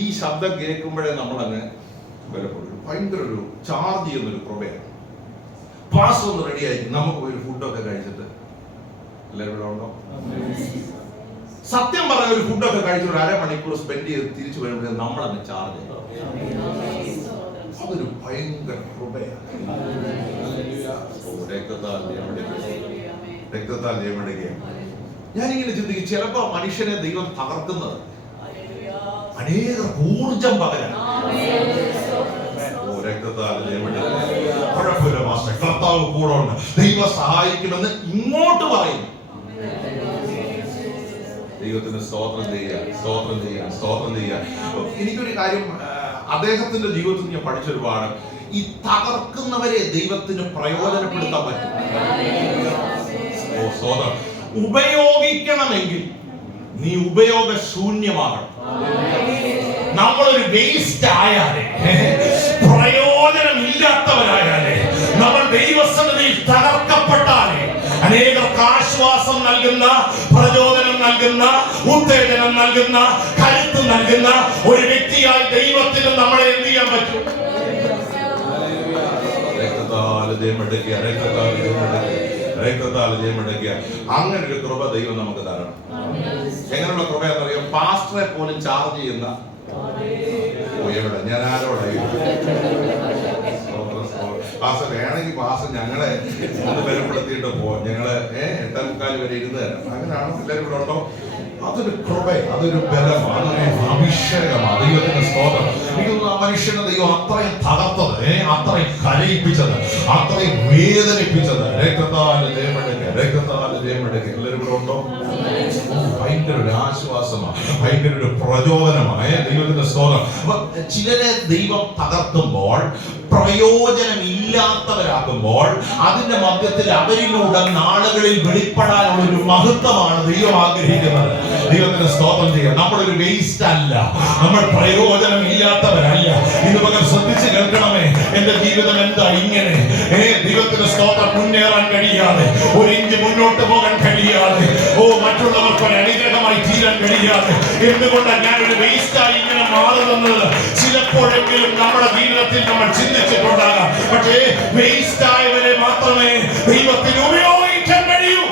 ഈ ശബ്ദം കേൾക്കുമ്പോഴേ നമ്മളങ്ങ് വിലപ്പെടും. ഭയങ്കര ഒരു ചാർജ് ചെയ്യുന്നൊരു കൃപയാണ്. പാസ് ഒന്ന് റെഡി ആയിരിക്കും. നമുക്ക് ഒരു ഫുഡൊക്കെ കഴിച്ചിട്ട് എല്ലാവരും ഉണ്ടോ? സത്യം പറഞ്ഞ ഒരു ഫുഡൊക്കെ കഴിച്ച് ഒരു അരമണിക്കൂർ സ്പെൻഡ് ചെയ്ത് തിരിച്ചു വരുമ്പോഴേ നമ്മളങ്ങ് ചാർജ് ചെയ്യും. അതൊരു ഭയങ്കര കൃപയാണ്. രക്തത്താൽ ജയമെടുക്കുകയാണ്. ഞാനിങ്ങനെ ചിന്തിക്കും, ചിലപ്പോ മനുഷ്യനെ ദൈവം തകർക്കുന്നത് അനേക ഊർജം പകരാൻ. കുഴപ്പമില്ല മാസ്റ്റർ, കർത്താവ് കൂടെ ഉണ്ട്, ദൈവം സഹായിക്കുമെന്ന് ഇങ്ങോട്ട് പറയും. ദൈവത്തിന് സ്തോത്രം ചെയ്യുക. എനിക്കൊരു കാര്യം അദ്ദേഹത്തിന്റെ ജീവിതത്തിൽ ഞാൻ പഠിച്ചൊരു പാഠം, ഈ തകർക്കുന്നവരെ ദൈവത്തിന് പ്രയോജനപ്പെടുത്താൻ പറ്റും. സ്തോത്രം. ഉപയോഗിക്കണമെങ്കിൽ നീ ഉപയോഗശൂന്യമാകണം. നമ്മളൊരു വേസ്റ്റ് ആയാലേ, പ്രയോജനമില്ലാത്തവരായാലേ, നമ്മൾ ദൈവസന്നിധിയിൽ തകർക്കപ്പെട്ടാലേ അനേകർക്ക് ആശ്വാസം നൽകുന്ന, പ്രചോദനം നൽകുന്ന, ഉത്തേജനം നൽകുന്ന, കരുത്ത് നൽകുന്ന ഒരു വ്യക്തിയായി ദൈവത്തിന് നമ്മളെ എന്ത് ചെയ്യാൻ പറ്റും? ജയമെടുക്കുക, രക്തത്താൽ ജയമെടുക്കുക, രക്തത്താൽ ജയമെടുക്കുക. അങ്ങനെ ഒരു കൃപ ദൈവം നമുക്ക് തരണം. എങ്ങനെയുള്ള കൃപ എന്നറിയാം? പാസ്റ്ററെ പോലും ചാർജ് ചെയ്യുന്ന എവിടെ ഞാൻ ആരോടായി പാസ്റ്റർ വേണമെങ്കിൽ പാസ്റ്റർ ഞങ്ങളെ ഒന്ന് ബലപ്പെടുത്തിയിട്ട് പോവാം, ഞങ്ങള് 8:45 വരെ ഇരുന്ന് തരാം. അങ്ങനെയാണോ? എല്ലാവരും ഇവിടെ ഉണ്ടോ? അതൊരു കൃപ, അതൊരു ബലം, അതൊരു അഭിഷേകമാണ്. ദൈവത്തിന്റെ സ്തോത്രം. ആ മനുഷ്യനെ ദൈവം അത്രയും തകർത്തത്, അത്രയും കരയിപ്പിച്ചത്, അത്രയും വേദനിപ്പിച്ചത് രക്തത്താൽ ജയമെടുക്കുക, രക്തത്താൽ ജയമെടുക്കുക. എല്ലാവരും ഇവിടെ ഉണ്ടോ? ഭയങ്കര ഒരു ആശ്വാസമാണ്, ഭയങ്കര ഒരു പ്രചോദനമാണ് ദൈവത്തിന്റെ സ്തോത്രം. അപ്പൊ ചിലരെ ദൈവം തകർക്കുമ്പോൾ, പ്രയോജനമില്ലാത്തവരാക്കുമ്പോൾ, അതിന്റെ മധ്യത്തിൽ അവരിലൂടെ നാളുകളിൽ വെളിപ്പെടാനുള്ള ഒരു മഹത്വമാണ് ദൈവം ആഗ്രഹിക്കുന്നത്. ദൈവത്തിന് സ്തോത്രം ചെയ്യുക. നമ്മളൊരു വേസ്റ്റ് അല്ല, നമ്മൾ പ്രയോജനമില്ലാത്തവരല്ല. ഇത് പകരം ശ്രദ്ധിച്ച് കേൾക്കണമേ. എന്റെ ജീവിതം എന്താ ഇങ്ങനെ? ദൈവത്തിന് സ്തോത്രം. മുന്നേറാൻ കഴിയാതെ, ഒരു ഇഞ്ച് മുന്നോട്ട് പോകാൻ കഴിയാതെ, മറ്റുള്ളവർക്ക് ഒരു അനുഗ്രഹമായി തീരാൻ കഴിയാതെ, എന്തുകൊണ്ടാണ് ഞാനൊരു വേസ്റ്റായി ഇങ്ങനെ മാറുന്നത്? ചിലപ്പോഴെങ്കിലും നമ്മുടെ ജീവിതത്തിൽ നമ്മൾ ചിന്തിച്ചിട്ടുണ്ടാകാം. പക്ഷേ വേസ്റ്റായവരെ മാത്രമേ ദൈവത്തിന് ഉപയോഗിക്കാൻ കഴിയൂ.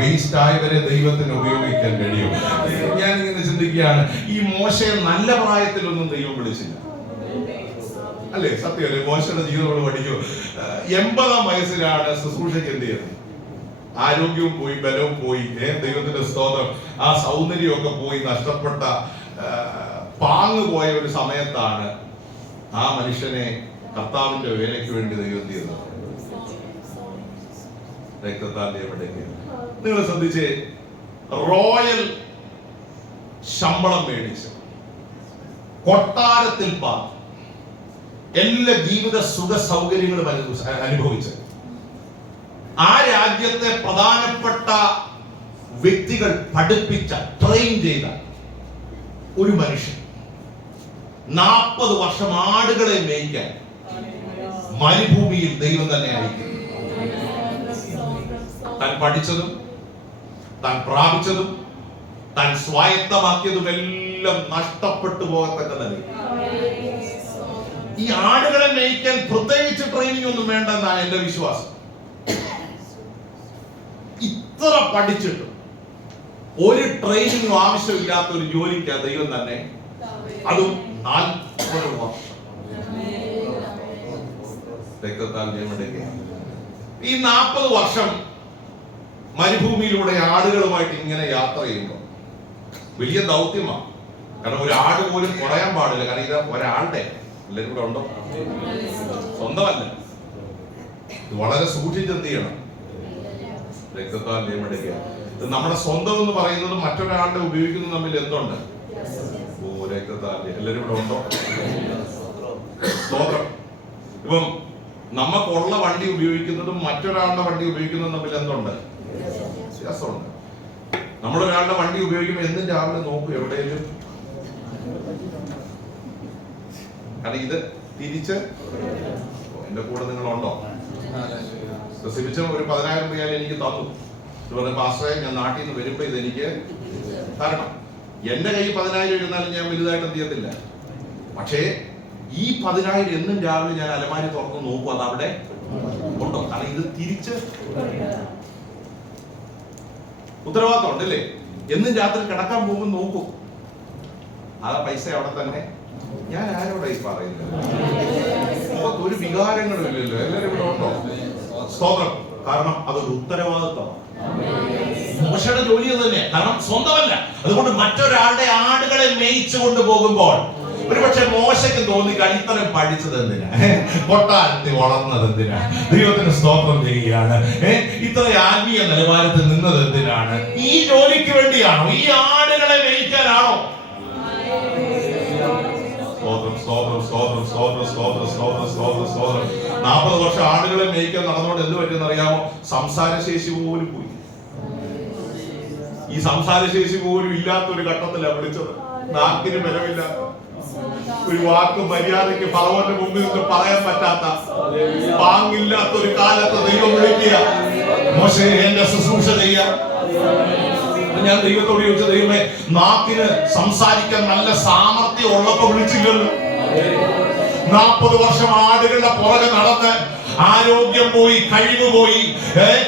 വേസ്റ്റായവരെ ദൈവത്തിന് ഉപയോഗിക്കാൻ കഴിയും. ഞാനിങ്ങനെ ചിന്തിക്കുകയാണ്, ഈ മോശയെ നല്ല പ്രായത്തിലൊന്നും ദൈവം വിളിച്ചില്ല, അല്ലേ? സത്യമല്ലേ? മോശയുടെ ജീവിതം പഠിക്കൂ. 80-ആം വയസ്സിലാണ് ശുശ്രൂഷയ്ക്ക് എന്ത് ചെയ്യുന്നത്? ആരോഗ്യവും പോയി, ബലവും പോയി, ദൈവത്തിന്റെ സ്തോത്രം. ആ സൗന്ദര്യമൊക്കെ പോയി, നഷ്ടപ്പെട്ട പാങ്ങ് പോയ ഒരു സമയത്താണ് ആ മനുഷ്യനെ കർത്താവിന്റെ വേലയ്ക്ക് വേണ്ടി ദൈവം ചെയ്യുന്നത്. രക്തത്താൽ ജയമെടുക്കുക. നിങ്ങൾ ശ്രദ്ധിച്ച്, റോയൽ ശമ്പളം മേടിച്ച് കൊട്ടാരത്തിൽ പാർത്ത് എല്ലാ ജീവിത സുഖ സൗകര്യങ്ങളും അനുഭവിച്ച് ആ രാജ്യത്തെ പ്രധാനപ്പെട്ട വ്യക്തികൾ പഠിപ്പിച്ച, ട്രെയിൻ ചെയ്ത ഒരു മനുഷ്യൻ 40 വർഷം ആടുകളെ മേയ്ക്കാൻ മരുഭൂമിയിൽ ദൈവം തന്നെ അയക്കുന്നു. താൻ പഠിച്ചതും, താൻ പ്രാപിച്ചതും, താൻ സ്വായത്തമാക്കിയതും എല്ലാം നഷ്ടപ്പെട്ടു പോകത്തക്ക നിലയിൽ. ഈ ആടുകളെ മേയ്ക്കാൻ പ്രത്യേകിച്ച് ട്രെയിനിങ് ഒന്നും വേണ്ടെന്നാണ് എന്റെ വിശ്വാസം. ഇത്ര പഠിച്ചിട്ടും ഒരു ട്രെയിനിങ്ങും ആവശ്യമില്ലാത്ത ഒരു ജോലിക്ക് ദൈവം തന്നെ, അതും 40 വർഷം രക്തത്താൽ ജയമെടുക്കുക. ഈ 40 വർഷം മരുഭൂമിയിലൂടെ ആടുകളുമായിട്ട് ഇങ്ങനെ യാത്ര ചെയ്യുമ്പോൾ വലിയ ദൗത്യമാണ്. കാരണം ഒരു ആട് പോലും കുറയാൻ പാടില്ല. കാരണം ഇത് ഒരാളുടെ, എല്ലാവരും കൂടെ ഉണ്ടോ? സ്വന്തമല്ല. വളരെ സൂക്ഷിച്ചെന്ത് ചെയ്യണം? രക്തത്താൽ ജയമെടുക്കുക. ഇത് നമ്മുടെ സ്വന്തം എന്ന് പറയുന്നത് മറ്റൊരാളുടെ ഉപയോഗിക്കുന്നത് തമ്മിൽ എന്തുണ്ട്? രക്തത്താൽ. എല്ലാവരും ഇവിടെ ഉണ്ടോ? സ്തോത്രം. ഇപ്പം നമുക്കുള്ള വണ്ടി ഉപയോഗിക്കുന്നതും മറ്റൊരാളുടെ വണ്ടി ഉപയോഗിക്കുന്നതും തമ്മിൽ എന്തുണ്ട്? വ്യത്യാസമുണ്ട്. നമ്മളൊരാളുടെ വണ്ടി ഉപയോഗിക്കുമ്പോൾ എന്നും രാവിലെ നോക്കും എവിടെയെങ്കിലും. കാരണം ഇത് തിരിച്ച് എന്റെ കൂടെ നിങ്ങളുണ്ടോ? സിബിച്ചൻ ഒരു 10,000 രൂപ എനിക്ക് തന്നു. പാസ്റ്ററെ, ഞാൻ നാട്ടിൽ നിന്ന് വരുമ്പോ ഇത് എനിക്ക് തരണം. എന്റെ കയ്യിൽ 10,000 ഇരുന്നാലും ഞാൻ വലുതായിട്ട് എന്ത് ചെയ്യത്തില്ല. പക്ഷേ ഈ 10,000 എന്നും രാവിലെ ഞാൻ അലമാരി തുറന്ന് നോക്കും, അത് അവിടെ ഉണ്ടോ? കാരണം ഇത് തിരിച്ച് ഉത്തരവാദിത്തം ഉണ്ടല്ലേ. എന്നും രാത്രി കിടക്കാൻ പോകുമ്പോൾ നോക്കും, ആ പൈസ അവിടെ തന്നെ. ഞാൻ ആരോടായി പറയുന്നത്? ഒരു വികാരങ്ങളും ഇല്ലല്ലോ. എല്ലാവരും ഇവിടെ ഉണ്ടോ? സ്തോത്രം. കാരണം അതൊരു ഉത്തരവാദിത്തമാണ്. മോശയുടെ ജോലി തന്നെ. കാരണം സ്വന്തമല്ല. അതുകൊണ്ട് മറ്റൊരാളുടെ ആടുകളെ മേയിച്ചു കൊണ്ടുപോകുമ്പോൾ ഒരുപക്ഷെ മോശയ്ക്ക് തോന്നിക്കാൻ ഇത്രയും പഠിച്ചത് എന്തിനാ? കൊട്ടാരത്തിൽ വളർന്നത് എന്തിനാ? ദൈവത്തിന് സ്തോത്രം ചെയ്യുകയാണ്. ഇത്ര ആത്മീയ നിലവാരത്തിൽ നിന്നത് എന്തിനാണ്? ഈ ജോലിക്ക് വേണ്ടിയാണോ? ഈ ആടുകളെ മേയിക്കാനാണോ? സ്തോത്രം, സ്തോത്രം, സ്തോത്രം, സ്തോത്രം, സ്തോത്രം, സ്തോത്രം, സ്തോത്രം, സ്തോത്രം. 40 വർഷം ആടുകളെ മേയിക്കാൻ നടന്നുകൊണ്ട് എന്ത് പറ്റുമെന്ന് അറിയാമോ? സംസാരശേഷി പോലും പോയി. ഈ സംസാരശേഷി പോലും ഇല്ലാത്തൊരു ഘട്ടത്തിലാണ് വിളിച്ചത്. നാക്കിന് ബലമില്ലാത്ത, ഒരു വാക്ക് മര്യാദയ്ക്ക് ഫറവോന്റെ മുമ്പിൽ നിന്ന് പറയാൻ പറ്റാത്ത, പാങ്ങില്ലാത്ത ഒരു കാലത്ത് ദൈവം വിളിക്കുക, മോശേ എന്റെ ശുശ്രൂഷ ചെയ്യാൻ. ഞാൻ ദൈവത്തോട് ചോദിച്ച, ദൈവമേ, നാക്കിന് സംസാരിക്കാൻ നല്ല സാമർത്ഥ്യം ഉള്ളപ്പോ വിളിച്ചില്ലല്ലോ. 40 വർഷം ആടുകളുടെ പുറകെ നടന്ന് ആരോഗ്യം പോയി, കഴിവ് പോയി,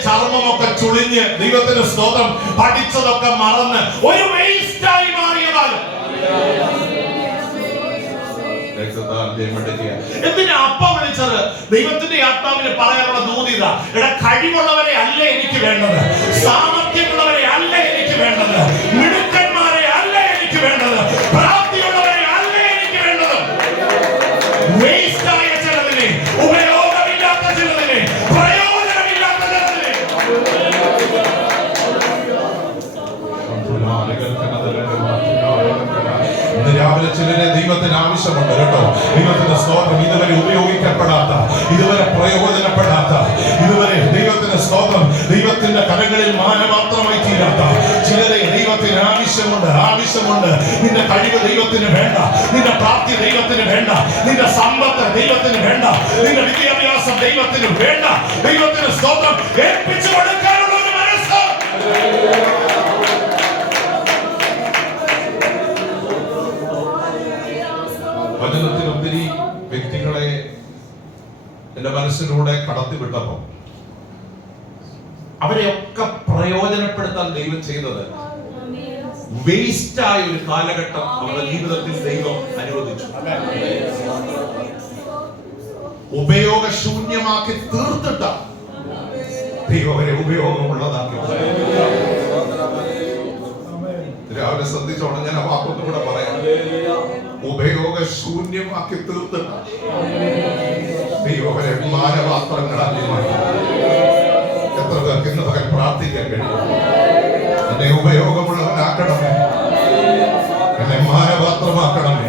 ചർമ്മമൊക്കെ ചുളിഞ്ഞ്, ദൈവത്തിന് സ്തോത്രം, പഠിച്ചതൊക്കെ മറന്ന് ഒരു വേസ്റ്റായി മാറിയ കാലം. എന്തിനാ അപ്പ വിളിച്ചത്? ദൈവത്തിന്റെ ആത്മാവിന് പറയാനുള്ള ദൂതിത, എടാ, കഴിവുള്ളവരെ അല്ല എനിക്ക് വേണ്ടത്, സാമർത്ഥ്യമുള്ളവരെ അല്ല എനിക്ക് വേണ്ടത്, മിടുക്കന്മാരെ അല്ല എനിക്ക് വേണ്ടത്, പ്രാപ്തിയുള്ളവരെ അല്ല എനിക്ക് വേണ്ടത്. വേസ്റ്റായ ചിലതിനെ, ഉപയോഗമില്ലാത്ത ചിലതിനെ, പ്രയോജനമില്ലാത്ത ചിലതിനെ. ഇന്ന് രാവിലെ ചിലരെ ദൈവത്തിന് ആവശ്യമുണ്ട് കേട്ടോ. ദൈവത്തിന്റെ സ്തോത്രം, ഇതുവരെ ഉപയോഗിക്കപ്പെടാത്ത, ഇതുവരെ പ്രയോജനപ്പെടാത്ത, ഇതുവരെ ദൈവത്തിന്റെ സ്തോത്രം, ദൈവത്തിന്റെ കരങ്ങളിൽ മാനമാത്രമായി തീരാത്ത ചിലരെ ദൈവത്തിന് ആവശ്യമുണ്ട്. നിന്റെ കഴിവ് ദൈവത്തിന് വേണ്ട, നിന്റെ പ്രാപ്തി ദൈവത്തിന് വേണ്ട, നിന്റെ സമ്പത്ത് ദൈവത്തിന് വേണ്ട, നിന്റെ വിദ്യാഭ്യാസം ദൈവത്തിന് വേണ്ട. ദൈവത്തിന് സ്തോത്രം ഏൽപ്പിച്ചു കൊടുക്കാനുള്ള ഒരു മനസ്സ്. വചനത്തിൽ ഒത്തിരി വ്യക്തികളെ എന്റെ മനസ്സിലൂടെ കടത്തിവിട്ടപ്പോ അവരെയൊക്കെ പ്രയോജനപ്പെടുത്താൻ ദൈവം ചെയ്തത് വേസ്റ്റായ ഒരു കാലഘട്ടം അവരുടെ ജീവിതത്തിൽ ദൈവം അനുവദിച്ചു. ഉപയോഗശൂന്യമാക്കി തീർത്തിട്ട ദൈവം അവരെ ഉപയോഗമുള്ളതാക്കി. രാവിലെ ശ്രദ്ധിച്ചോണം, ഞാൻ ആ വാക്കൊന്നും കൂടെ പറയാം. ഉപയോഗശൂന്യമാക്കി തീർത്തിട്ട ദൈവം അവരെ മാനപാത്രങ്ങളാക്കി മാറ്റി. എത്ര പേർക്ക് ഇന്ന് പകൽ പ്രാർത്ഥിക്കാൻ കഴിയും? എന്നെ ഉപയോഗമുള്ളവനാക്കണമേ, എന്നെ മാനപാത്രമാക്കണമേ.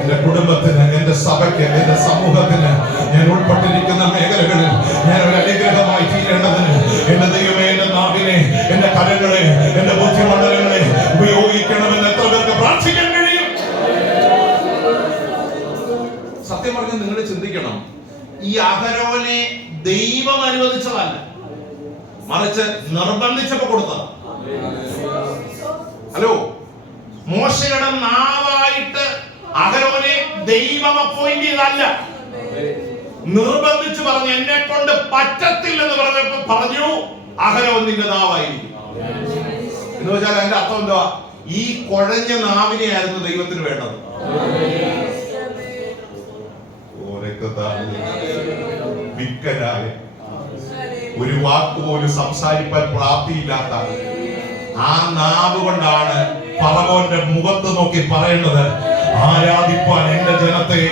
എന്റെ കുടുംബത്തിന്, എന്റെ സഭയ്ക്ക്, എന്റെ സമൂഹത്തിന്, ഞാൻ ഉൾപ്പെട്ടിരിക്കുന്ന മേഖലകളിൽ ഞാൻ ഒരു അനുഗ്രഹമായി തീരേണ്ടതിന് എന്റെ ദൈവമേ, എന്റെ നാവിനെ, എന്റെ കരങ്ങളെ, എന്റെ ബുദ്ധിമണ്ഡലങ്ങളെ ഉപയോഗിക്കണമെന്ന് എത്ര പേർക്ക് പ്രാർത്ഥിക്കാൻ കഴിയും? സത്യം പറഞ്ഞ് നിങ്ങൾ ചിന്തിക്കണം, ഈ അഹരോനെ ദൈവം അനുവദിച്ചതല്ല, മറിച്ച് നിർബന്ധിച്ചപ്പോ കൊടുത്തത്. ഹലോ, മോശയുടെ നാവായിട്ട് അഹരോനെ ദൈവം അപ്പോയിന്റ് ചെയ്തല്ല, നിർബന്ധിച്ച് പറഞ്ഞു. എന്നെ കൊണ്ട് പറ്റത്തില്ലെന്ന് പറഞ്ഞപ്പോ പറഞ്ഞു അഹരോൻ നിന്റെ നാവായിരിക്കും എന്ന് വെച്ചാൽ അതിന്റെ അർത്ഥം എന്താ? ഈ കുഴഞ്ഞ നാവിനെയായിരുന്നു ദൈവത്തിന് വേണ്ടത്. വിക്കനായ, ഒരു വാക്കുപോലും സംസാരിക്കാൻ പ്രാപ്തിയില്ലാത്ത ആ നാവ് കൊണ്ടാണ് ഫറവോന്റെ മുഖത്ത് നോക്കി പറയേണ്ടത്, ആരാധിപ്പാൻ എന്റെ ജനത്തെ.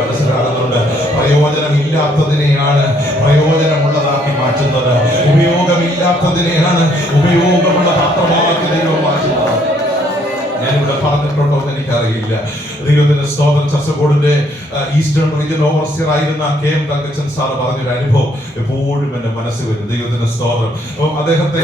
മനസ്സിലാകുന്നുണ്ട്, പ്രയോജനമില്ലാത്തതിനെയാണ് പ്രയോജനമുള്ളതാക്കി മാറ്റുന്നത്, ഉപയോഗമില്ലാത്തതിനെയാണ് ഉപയോഗമുള്ള പാത്രമാക്കി ദൈവം മാറ്റുന്നത്. ഞാനിവിടെ പറഞ്ഞിട്ടുണ്ടോ എന്ന് എനിക്കറിയില്ല. ദൈവത്തിന്റെ സ്തോത്രം. ചർച്ചകോടിന്റെ ഈസ്റ്റേൺ റീജിയൻ ഓവർസിയർ ആയിരുന്ന KM തങ്കച്ചൻ സാറ് പറഞ്ഞൊരു അനുഭവം എപ്പോഴും എന്റെ മനസ്സിൽ വരും. ദൈവത്തിന്റെ സ്തോത്രം. അപ്പം അദ്ദേഹത്തെ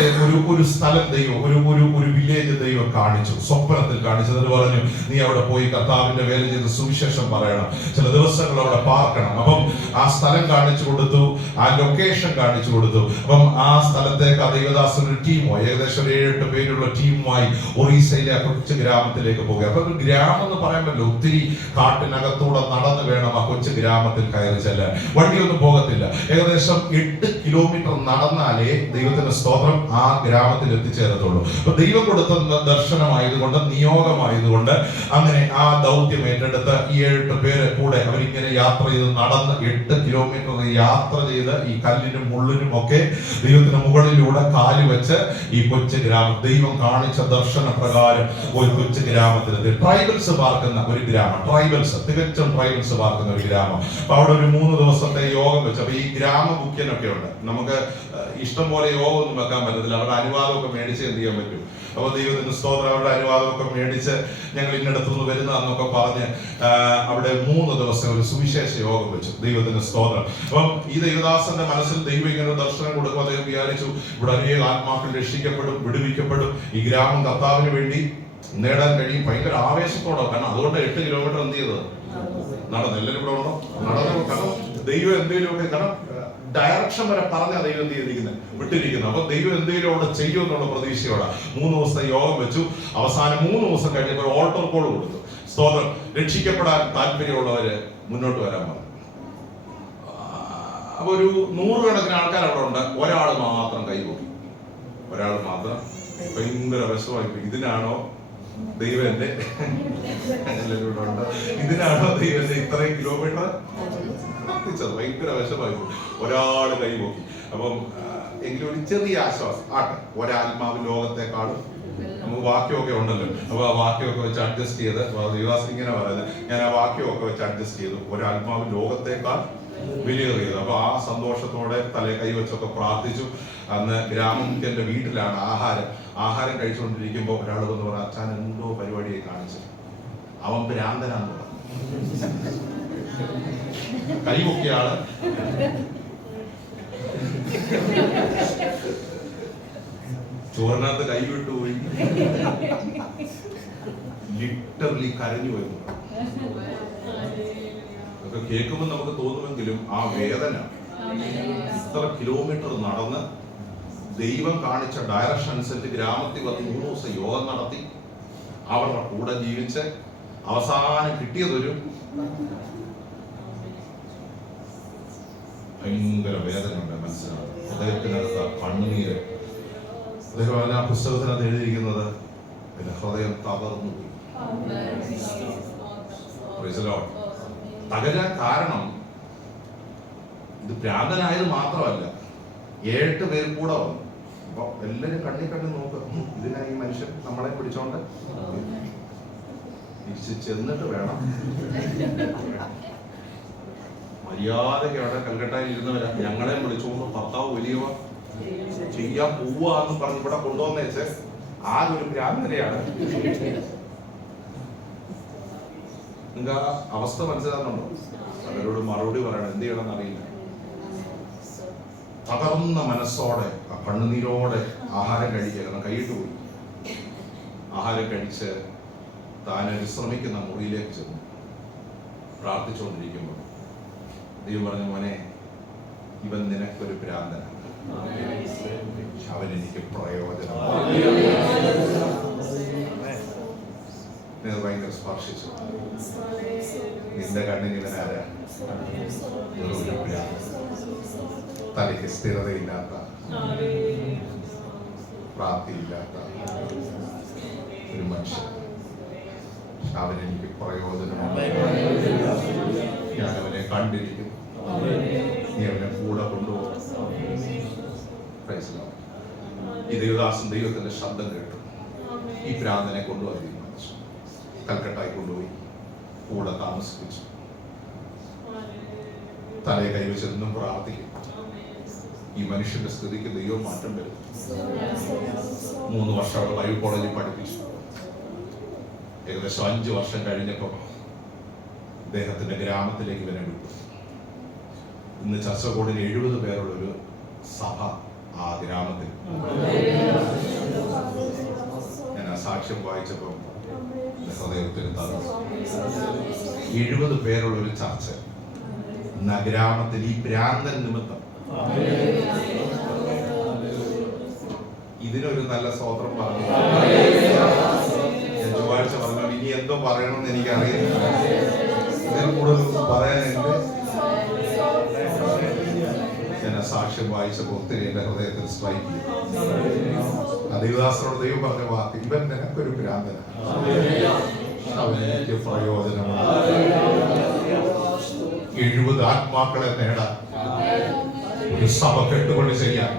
ഒരു സ്ഥലം ദൈവം, ഒരു വില്ലേജ് ദൈവം കാണിച്ചു, സ്വപ്നത്തിൽ കാണിച്ചു. എന്നിട്ട് പറഞ്ഞു, നീ അവിടെ പോയി കർത്താവിന്റെ വേല ചെയ്ത് സുവിശേഷം പറയണം, ചില ദിവസങ്ങൾ അവിടെ പാർക്കണം. അപ്പം ആ സ്ഥലം കാണിച്ചു കൊടുത്തു, ആ ലൊക്കേഷൻ കാണിച്ചു കൊടുത്തു. അപ്പം ആ സ്ഥലത്തേക്ക് ആ ദൈവദാസൻ ഒരു ടീമുമായി, ഏകദേശം 7-8 പേരുള്ള ടീമുമായി ഒറീസയിലെ ആ കൊച്ചു ഗ്രാമത്തിലേക്ക് പോകുക. അപ്പൊ ഒരു ഗ്രാമം എന്ന് പറയുമ്പോൾ ഒത്തിരി കാട്ടിനകത്തൂടെ നടന്നു വേണം ആ കൊച്ചു ഗ്രാമത്തിൽ കയറി ചെല്ലാൻ. വണ്ടിയൊന്നും പോകത്തില്ല. ഏകദേശം 8 കിലോമീറ്റർ നടന്നാലേ ദൈവത്തിന്റെ സ്തോത്രം ആ ഗ്രാമത്തിൽ എത്തിച്ചേരത്തുള്ളൂ. അപ്പൊ ദൈവം കൊടുത്ത ദർശനമായതുകൊണ്ട്, നിയോഗമായതുകൊണ്ട് അങ്ങനെ ആ ദൗത്യം ഏറ്റെടുത്ത് ഈ 7-8 പേര് കൂടെ അവരിങ്ങനെ യാത്ര ചെയ്ത് നടന്ന് 8 കിലോമീറ്റർ യാത്ര ചെയ്ത് ഈ കല്ലിനും മുള്ളിനും ഒക്കെ ദൈവത്തിന് മുകളിലൂടെ കാല് വെച്ച് ഈ കൊച്ചു ഗ്രാമം, ദൈവം കാണിച്ച ദർശന പ്രകാരം ഒരു കൊച്ചു ഗ്രാമത്തിലെത്തി. ട്രൈബൽസ് പാർക്കുന്ന ഒരു ഗ്രാമം, തികച്ചും ട്രൈബൽസ് പാർക്കുന്ന ഒരു ഗ്രാമം. അപ്പൊ അവിടെ ഒരു 3 ദിവസത്തെ യോഗം വെച്ചു. അപ്പൊ ഈ ഗ്രാമ മുഖ്യനൊക്കെ ഉണ്ട്. നമുക്ക് ഇഷ്ടം പോലെ യോഗം ഒന്നും വെക്കാൻ പറ്റത്തില്ല, അവരുടെ അനുവാദമൊക്കെ മേടിച്ച് എന്ത് ചെയ്യാൻ പറ്റും. അപ്പൊ ദൈവത്തിന്റെ സ്തോത്രം, അവരുടെ അനുവാദമൊക്കെ മേടിച്ച് ഞങ്ങൾ ഇന്നിടത്തുനിന്ന് വരുന്നതെന്നൊക്കെ പറഞ്ഞ് അവിടെ 3 ദിവസം ഒരു സുവിശേഷ യോഗം വെച്ചു. ദൈവത്തിന്റെ സ്തോത്രം. അപ്പം ഈ ദൈവദാസന്റെ മനസ്സിൽ ദൈവം ഇങ്ങനെ ദർശനം കൊടുക്കും. അദ്ദേഹം വിചാരിച്ചു, ഇവിടെ അനേക ആത്മാക്കൾ രക്ഷിക്കപ്പെടും, വിടുവിക്കപ്പെടും, ഈ ഗ്രാമം കർത്താവിന് വേണ്ടി നേടാൻ കഴിയും. ഭയങ്കര ആവേശത്തോടെ. കാരണം അതുകൊണ്ട് 8 കിലോമീറ്റർ എന്ത് ചെയ്തത്? നടന്നു. എല്ലാവരും ഇവിടെ ഉണ്ടോ? നടന്നു. കാരണം ദൈവം എന്തെങ്കിലുമൊക്കെ, കാരണം ഡയറക്ഷൻ വരെ പറഞ്ഞ ദൈവം എന്ത് ചെയ്തിരിക്കുന്നത്? വിട്ടിരിക്കുന്നത്. അപ്പൊ ദൈവം എന്തെങ്കിലും അവിടെ ചെയ്യുമെന്നുള്ള പ്രതീക്ഷയോടെ 3 ദിവസത്തെ യോഗം വെച്ചു. അവസാനം 3 ദിവസം കഴിഞ്ഞപ്പോൾ ഓൾട്ടർ കോൾ കൊടുത്തു. സ്തോത്രം. രക്ഷിക്കപ്പെടാൻ താല്പര്യമുള്ളവര് മുന്നോട്ട് വരാൻ പറഞ്ഞു. അപ്പൊ ഒരു 100 കണക്കിന് ആൾക്കാർ അവിടെ ഉണ്ട്. ഒരാൾ മാത്രം കൈപൊക്കി. ഒരാൾ മാത്രം ഭയങ്കര വിഷമായി. ഇതിനാണോ ദൈവം എന്റെ ഇതിനാണോ ദൈവം എന്റെ ഇത്രയും കിലോമീറ്റർ എത്തിച്ചത്? ഭയങ്കര വിഷമായി. ഒരാള് കൈപൊക്കി. അപ്പം എങ്കിലും ഒരു ചെറിയ ആശ്വാസം ആട്ടെ. ഒരാത്മാവ് ലോകത്തെക്കാളും, നമുക്ക് വാക്യമൊക്കെ ഉണ്ടല്ലോ. അപ്പൊ ആ വാക്യമൊക്കെ വെച്ച് അഡ്ജസ്റ്റ് ചെയ്ത് യുവാസ് ഇങ്ങനെ പറയുന്നത്, ഞാൻ ആ വാക്യമൊക്കെ വെച്ച് അഡ്ജസ്റ്റ് ചെയ്തു. ഒരാത്മാവ് ലോകത്തെക്കാൾ വിലയേറിയത്. അപ്പൊ ആ സന്തോഷത്തോടെ തലേ കൈവച്ചൊക്കെ പ്രാർത്ഥിച്ചു. അന്ന് ഗ്രാമത്തിന്റെ വീട്ടിലാണ് ആഹാരം കഴിച്ചുകൊണ്ടിരിക്കുമ്പോ ഒരാൾ വന്ന് പറഞ്ഞ, അച്ഛൻ എന്തോ പരിപാടിയെ കാണിച്ചു, അവൻ ഭ്രാന്തനാന്ന് പറഞ്ഞു. കൈപൊക്കിയ ആള് ചോറിനകത്ത് കൈവിട്ടു പോയി. ലിറ്ററലി കരഞ്ഞു വരുന്നു. അതൊക്കെ കേൾക്കുമ്പോൾ നമുക്ക് തോന്നുമെങ്കിലും ആ വേദന, ഇത്ര കിലോമീറ്റർ നടന്ന് ദൈവം കാണിച്ച ഡയറക്ഷൻ അനുസരിച്ച് ഗ്രാമത്തിൽ വന്ന് 3 ദിവസം യോഗം നടത്തി അവരുടെ കൂടെ ജീവിച്ച് അവസാനം കിട്ടിയതൊരു ഭയങ്കര വേദന ഉണ്ട് മനസ്സിലാണ്. ഹൃദയത്തിനകത്ത് കണ്ണുനീര്. അദ്ദേഹം ആ പുസ്തകത്തിനകത്ത് എഴുതിയിരിക്കുന്നത്, പിന്നെ ഹൃദയം തകർന്നു പോയി. തകരാൻ കാരണം ഇത് ഭ്രാന്തനായത് മാത്രമല്ല, 7 പേർ കൂടെ വന്നു. അപ്പൊ എല്ലാരും കണ്ണി നോക്കും, ഇതിനാ ഈ മനുഷ്യൻ നമ്മളെ പിടിച്ചോണ്ട് തിരിച്ച് ചെന്നിട്ട് വേണം. മര്യാദയ്ക്ക് അവിടെ കൽക്കട്ടയിൽ ഇരുന്നവരാ. ഞങ്ങളെ വിളിച്ചുകൊണ്ട് ഭർത്താവ് വലിയവർ ചെയ്യാൻ പോവാന്ന് പറഞ്ഞ് ഇവിടെ കൊണ്ടുവന്നേച്ച് ആരൊരു ഭ്രാന്തനെയാണ്. നിങ്ങൾക്ക് ആ അവസ്ഥ മനസ്സിലാകുന്നുണ്ടോ? അവരോട് മറുപടി പറയണം, എന്ത് ചെയ്യണമെന്ന് അറിയില്ല. തകർന്ന മനസ്സോടെ, കണ്ണുനീരോടെ ആഹാരം കഴിക്കുക. കാരണം കൈയിട്ട് പോയി. ആഹാരം കഴിച്ച് താൻ വിശ്രമിക്കുന്ന മുറിയിലേക്ക് ചെന്നു. പ്രാർത്ഥിച്ചുകൊണ്ടിരിക്കുമ്പോൾ ദൈവം പറഞ്ഞു, മോനെ, ഇവൻ നിനക്കൊരു ഭ്രാന്തനാണ്, അവൻ എനിക്ക് പ്രയോജനമാണ്. ഭയങ്കര സ്പർശിച്ചു. നിന്റെ കണ്ണിന് ഇവനാരാ? തലയ്ക്ക് സ്ഥിരതയില്ലാത്ത, പ്രാപ്തിയില്ലാത്ത ഒരു മനുഷ്യൻ. അവനെനിക്ക് പ്രയോജനമാണ്. ഞാൻ അവനെ കണ്ടിരിക്കും. നീ അവനെ കൂടെ കൊണ്ടുപോകും. ഈ ദേവദാസൻ ദൈവത്തിന്റെ ശബ്ദം കേട്ടു. ഈ ഭ്രാന്തനെ കൊണ്ടുപോയി കൽക്കട്ടായി കൊണ്ടുപോയി കൂടെ താമസിപ്പിച്ചു. തലയെ കൈവച്ചെന്നും പ്രാർത്ഥിക്കും. ഈ മനുഷ്യന്റെ സ്ഥിതിക്ക് ദൈവം മാറ്റം വരും. 3 വർഷം അവിടെ ബൈബിൾ കോളേജിൽ പഠിപ്പിച്ചു. ഏകദേശം 5 വർഷം കഴിഞ്ഞപ്പോൾ അദ്ദേഹത്തിന്റെ ഗ്രാമത്തിലേക്ക് ഇവനെ വിട്ടു. ഇന്ന് ചർച്ചകോടിന് 70 പേരുള്ളൊരു സഭ ആ ഗ്രാമത്തിൽ. ഞാൻ ആ സാക്ഷ്യം വായിച്ചപ്പോൾ ഹൃദയത്തിന് തന്നു. 70 പേരുള്ളൊരു ചർച്ച ഗ്രാമത്തിൽ ഈ ഭ്രാന്തൻ നിമിത്തം. ഇതിനൊരു നല്ല സ്തോത്രം പറഞ്ഞു. ഞാൻ ചൊവ്വാഴ്ച പറഞ്ഞു, ഇനി എന്തോ പറയണമെന്ന് എനിക്കറിയില്ല. ഇതിൽ കൂടുതൽ പറയാനുണ്ട്. ഞാൻ ആ സാക്ഷ്യം വായിച്ചപ്പോൾ ഒത്തിരി എന്റെ ഹൃദയത്തിൽ സ്ട്രൈക്ക് ചെയ്തു. ദേവദാസനോട് ദൈവം പറഞ്ഞ വാക്ക്, ഇവൻ നിനക്കൊരു ഭ്രാന്തനാണ്, അവനെനിക്ക് പ്രയോജനമാണ്. 70 ആത്മാക്കളെ നേടാൻ ഒരു സഭ കെട്ടുകൊണ്ട് ചെയ്യാൻ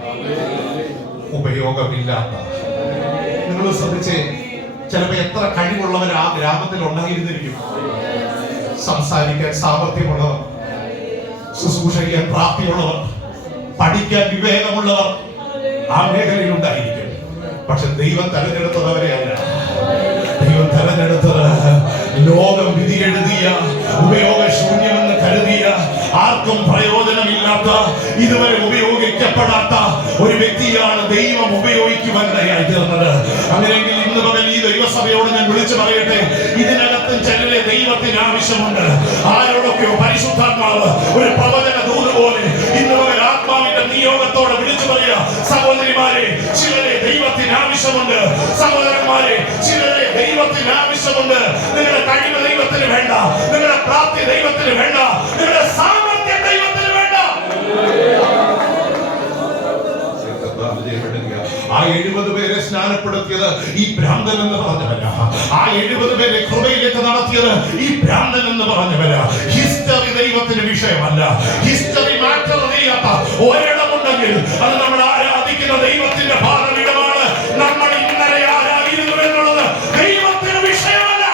ഉപയോഗമില്ലാത്ത. നിങ്ങൾ ശ്രദ്ധിച്ചേ, ചിലപ്പോ എത്ര കഴിവുള്ളവർ ആ ഗ്രാമത്തിൽ ഉണ്ടായിരുന്നിരിക്കും. സംസാരിക്കാൻ സാമർഥ്യമുള്ളവർ, ശുശ്രൂഷിക്കാൻ പ്രാപ്തിയുള്ളവർ, പഠിക്കാൻ വിവേകമുള്ളവർ ആ മേഖലയിൽ ഉണ്ടായിരിക്കും. പക്ഷെ ദൈവം തെരഞ്ഞെടുത്തവരെയല്ല. ദൈവം തെരഞ്ഞെടുത്തത് ലോകം വിധി എഴുതിയ, ഉപയോഗശൂന്യമെന്ന് കരുതിയ, ആർക്കും പ്രയോജനമില്ലാത്ത, ഇതുവരെ ഉപയോഗിക്കപ്പെടാത്ത ഒരു വ്യക്തിയാണ് ദൈവം ഉപയോഗിക്കുവാനിടയായി തീർന്നത്. അങ്ങനെയെങ്കിൽ ഇന്ന് പകൽ ഈ ദൈവസഭയോട് ഞാൻ വിളിച്ചു പറയട്ടെ, ഇതിനകത്ത് ചിലരെ ദൈവത്തിന് ആവശ്യമുണ്ട്. ആരോടൊക്കെയോ പരിശുദ്ധാത്മാവ് ഒരു പ്രവചന ദൂത് പോലെ ഇന്ന് പകൽ ആത്മാവിന്റെ നിയോഗത്തോടെ വിളിച്ചു പറയുക, സഹോദരിമാരെ ചിലരെ ദൈവത്തിന് ആവശ്യമുണ്ട്, സഹോദരന്മാരെ ചിലരെ ദൈവത്തിന് ആവശ്യമുണ്ട്. നിങ്ങളുടെ കഴിവ് ദൈവത്തിന് വേണ്ട, നിങ്ങളുടെ പ്രാപ്തി ദൈവത്തിന് വേണ്ട, നിങ്ങളുടെ സാമർത്ഥ്യം ദൈവത്തിന് വേണ്ട. ആ 70 പേരെ സ്നാനപ്പെടുത്തിയത് ഈ ഭ്രാന്തൻ എന്ന് പറഞ്ഞവരാ. ആ 70 പേരെ കൃപയിലേക്ക് നടത്തിയത് ഈ ഭ്രാന്തൻ എന്ന് പറഞ്ഞവരാ. ഹിസ്റ്ററി ദൈവത്തിന് വിഷയമല്ല. ഹിസ്റ്ററി മാറ്റർ ചെയ്യാത്ത ഒരിടമുണ്ടെങ്കിൽ അത് നമ്മൾ ആരാധിക്കുന്ന ദൈവത്തിന്റെ ഭാഗമിടമാണ്. നമ്മൾ ഇന്നലെ ആരായിരുന്നു എന്നുള്ളത് ദൈവത്തിന് വിഷയമല്ല.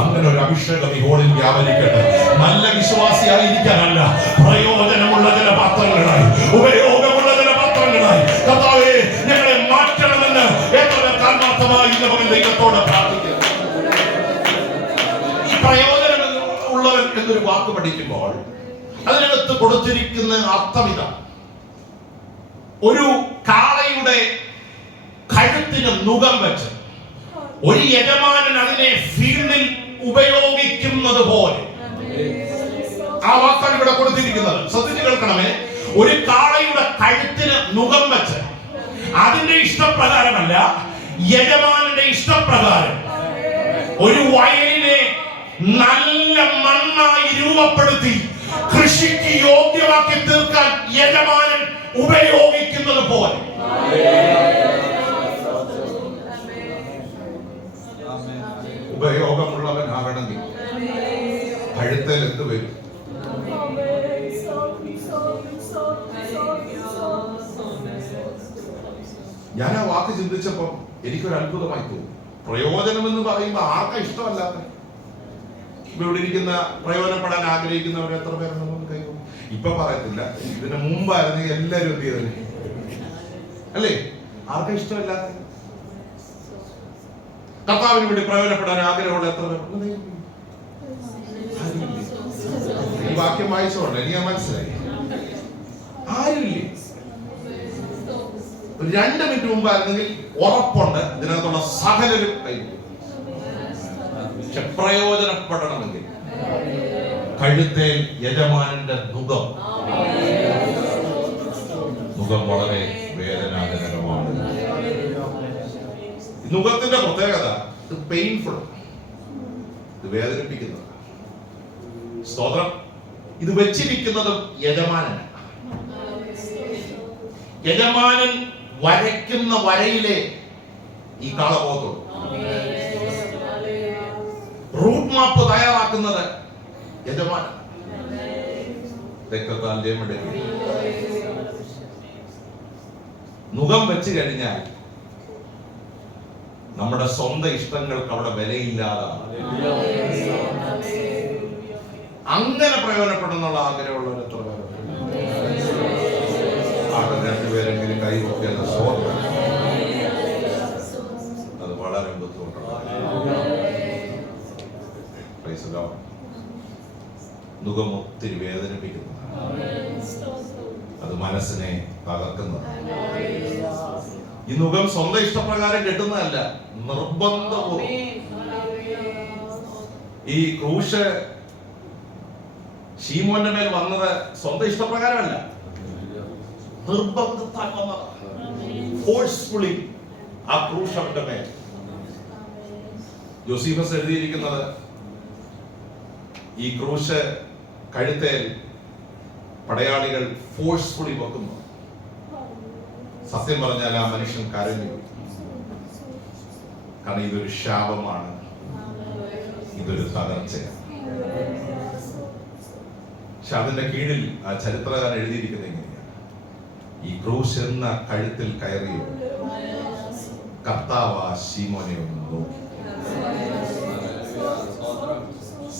അങ്ങനെ ഒരു അഭിഷേകം ഈ ഹോളിൽ വ്യാപരിക്കട്ടെ. നല്ല വിശ്വാസിയായിരിക്കാനല്ല, പ്രയോജനമുള്ള ചില പാത്രങ്ങളായി, ഉപയോഗമുള്ള ചില പാത്രങ്ങളായി കർത്താവേ ഞങ്ങളെ മാറ്റണമെന്ന് എത്ര ആത്മാർത്ഥമായി നമുക്ക് ദൈവത്തോട് പ്രാർത്ഥിക്കുക. ഈ പ്രയോജനം ഉള്ളവൻ എന്നൊരു വാക്ക് പഠിക്കുമ്പോൾ അതിനകത്ത് കൊടുത്തിരിക്കുന്ന അർത്ഥം ഇതാണ്: ഒരു കാളയുടെ കഴുത്തിന് നുകം വെച്ച് ഒരു യജമാനൻ അതിനെ ഫീൽഡിൽ ഉപയോഗിക്കുന്നത് പോലെ. ആ വാക്കാണ് ഇവിടെ കൊടുത്തിരിക്കുന്നത്. ശ്രദ്ധിച്ചു കേൾക്കണമേ. ഒരു കാളയുടെ കഴുത്തിന് നുകം വെച്ച് അതിന്റെ ഇഷ്ടപ്രകാരമല്ല, യജമാനന്റെ ഇഷ്ടപ്രകാരം ഒരു വയലിനെ നല്ല മണ്ണായി രൂപപ്പെടുത്തി കൃഷിക്ക് യോഗ്യമാക്കി തീർക്കാൻ യജമാനൻ ഉപയോഗിക്കുന്നത് പോലെ. ഉപയോഗമുള്ളവനാകണമെങ്കിൽ കഴുത്തിൽ എന്ത് വരും? ഞാൻ ആ വാക്ക് ചിന്തിച്ചപ്പോ എനിക്കൊരു അത്ഭുതമായി തോന്നി. പ്രയോജനം എന്ന് പറയുമ്പോൾ ആർക്കാ ഇഷ്ടമല്ലാത്ത? ഇവിടെ ഇരിക്കുന്ന പ്രയോജനപ്പെടാൻ ആഗ്രഹിക്കുന്നവർ എത്ര പേരുണ്ടെന്ന് കഴിയും. ഇപ്പൊ പറയത്തില്ല, ഇതിന് മുമ്പായിരുന്നെങ്കിൽ എല്ലാവരും എന്ത് ചെയ്തേ അല്ലേ? ആർക്കാ ഇഷ്ടമല്ലാത്ത? കർത്താവിന് വേണ്ടി പ്രയോജനപ്പെടാൻ ആഗ്രഹമുള്ള എത്ര പേർ? ഈ വാക്യം വായിച്ചോണ്ട് എനിക്ക് മനസ്സിലായി. ആരുമില്ലേ? 2 മിനിറ്റ് മുമ്പായിരുന്നെങ്കിൽ ഉറപ്പുണ്ട് ഇതിനകത്തുള്ള സകലരും കഴിയും. പക്ഷെ പ്രയോജനപ്പെടണമെങ്കിൽ കഴുത്തേൽ യജമാനന്റെ നുകം വളരെ വേദനാജനകമാണ്. നുകത്തിന്റെ പ്രത്യേകത ഇത് പെയിൻഫുൾ, ഇത് വേദനിപ്പിക്കുന്നത്. സ്തോത്രം. ഇത് വെച്ചിരിക്കുന്നതും യജമാനൻ. യജമാനൻ വരയ്ക്കുന്ന വരയിലെ ഈ കാളപോത്തുള്ളൂ. റൂട്ട് മാപ്പ് തയ്യാറാക്കുന്നത് യജമാനൻ. നുകം വെച്ച് കഴിഞ്ഞാൽ നമ്മുടെ സ്വന്തം ഇഷ്ടങ്ങൾക്ക് അവിടെ വിലയില്ലാതാണ്. അങ്ങനെ പ്രയോജനപ്പെടുന്നുള്ള ആഗ്രഹമുള്ളവർ എത്ര പേര്? 2 പേരെങ്കിലും കൈവക്കിയ സ്വന്തം. അത് വളരെ ബുദ്ധിമുട്ടാണ്. നുകം ഒത്തിരി വേദനിപ്പിക്കുന്നു. അത് മനസ്സിനെ തകർക്കുന്നത്. ഈ നുകം സ്വന്തം ഇഷ്ടപ്രകാരം കെട്ടുന്നതല്ല, നിർബന്ധപൂർവ്വം. ഈ ക്രൂശ് ശീമോന്റെ മേൽ വന്നത് സ്വന്തം ഇഷ്ടപ്രകാരമല്ല, നിർബന്ധത്താൽ വന്നതാണ്. ഫോഴ്സ്ഫുള്ളി ആ ക്രൂശ് അവന്റെ മേൽ. ജോസീഫസ് എഴുതിയിരിക്കുന്നത് ഈ ക്രൂശ് കഴുത്തേൽ പടയാളികൾ ഫോഴ്സ്ഫുള്ളി വെക്കുന്നു. സത്യം പറഞ്ഞാൽ ആ മനുഷ്യൻ കരഞ്ഞു. കാരണം ഇതൊരു ശാപമാണ്, ഇതൊരു തകർച്ചയാണ്. പക്ഷെ അതിന്റെ കീഴിൽ ആ ചരിത്രകാരൻ എഴുതിയിരിക്കുന്നത് എങ്ങനെയാണ്? ഈ ക്രൂശ് എന്ന കഴുത്തിൽ കയറിയോ കർത്താവ് ആ ശീമോനെ ഒന്ന് നോക്കി.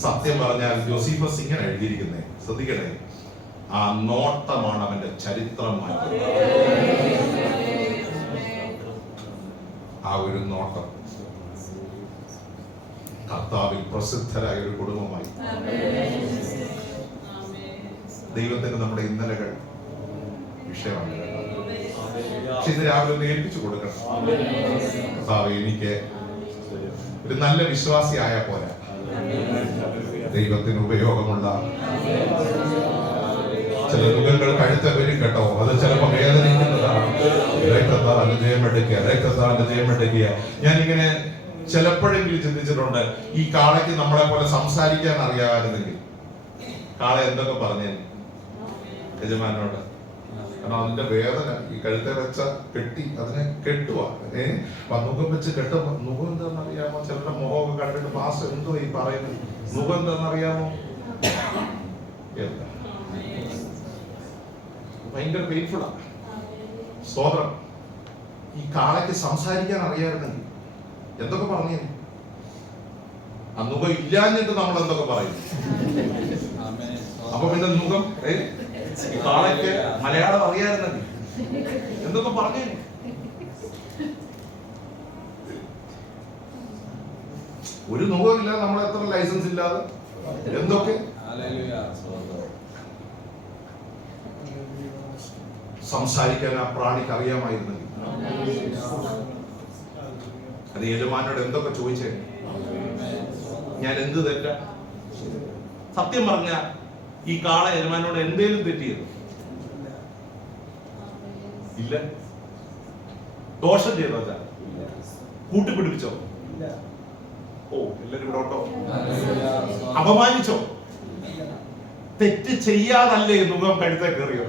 സത്യം പറഞ്ഞാൽ ജോസീഫസ് ഇങ്ങനെ എഴുതിയിരിക്കുന്നത്, ശ്രദ്ധിക്കണേ, ആ നോട്ടമാണ് അവന്റെ ചരിത്രം മാറ്റുന്നത്. ആ ഒരു നോട്ടം കർത്താവിൽ പ്രസിദ്ധരായ ഒരു കുടുംബമായി. ദൈവത്തിന് നമ്മുടെ ഇന്നലകൾ വിഷയമാണ്. പക്ഷെ ഇത് രാവിലെ ഒന്ന് ഏൽപ്പിച്ചു കൊടുക്കണം. കർത്താവേ, എനിക്ക് ഒരു നല്ല വിശ്വാസിയായ പോലെ ദൈവത്തിന് ഉപയോഗമുള്ള ചില നുകങ്ങൾ കഴുത്ത വരും കേട്ടോ. അത് ചിലപ്പോ വേദനിക്കുന്നതാണ്. രക്തത്താല് ജയമെടുക്കുക. ഞാനിങ്ങനെ ചിലപ്പോഴെങ്കിലും ചിന്തിച്ചിട്ടുണ്ട്, ഈ കാളയ്ക്ക് നമ്മളെ പോലെ സംസാരിക്കാൻ അറിയാമായിരുന്നെങ്കിൽ കാള എന്തൊക്കെ പറഞ്ഞേ യജമാനോട്. കാരണം അതിന്റെ വേദന ഈ കഴുത്തെ വെച്ച കെട്ടി അതിനെ കെട്ടുവാ. നുഖം വെച്ച് കെട്ടും. നുഖം എന്താണെന്നറിയാമോ? ചിലരുടെ മുഖമൊക്കെ കണ്ടിട്ട് മാസം എന്തോ ഈ പറയുന്നത്. നുഖം എന്താണെന്നറിയാമോ? ഭയങ്കര പെയിൻഫുള്ളാ. സ്തോത്രം. ഈ കാളയ്ക്ക് സംസാരിക്കാൻ അറിയാമായിരുന്നെങ്കിൽ എന്തൊക്കെ പറഞ്ഞു. നുഖം ഇല്ലാഞ്ഞിട്ട് നമ്മൾ എന്തൊക്കെ പറയും. അപ്പൊ പിന്നെ നുഖം കാളയ്ക്ക് മലയാളം അറിയാമായിരുന്നെങ്കിൽ എന്തൊക്കെ പറഞ്ഞു. ഒരു നുഖമില്ല, നമ്മൾ എത്ര ലൈസൻസ് ഇല്ലാതെ എന്തൊക്കെ സംസാരിക്കാൻ ആ പ്രാണിക്ക് അറിയാമായിരുന്നെങ്കിൽ അത് യജമാനോട് എന്തൊക്കെ ചോദിച്ചേ. ഞാൻ എന്ത് തെറ്റാ? സത്യം പറഞ്ഞ ഈ കാള യജമാനോട് എന്തേലും തെറ്റിയത് ഇല്ല. ദോഷം ചെയ്തോ? കൂട്ടിപ്പിടിപ്പിച്ചോ? ഓ, എല്ലാരും ഇവിടോട്ടോ. അപമാനിച്ചോ? തെറ്റ് ചെയ്യാതല്ലേ നുഖം കഴുത്തെ കയറിയോ?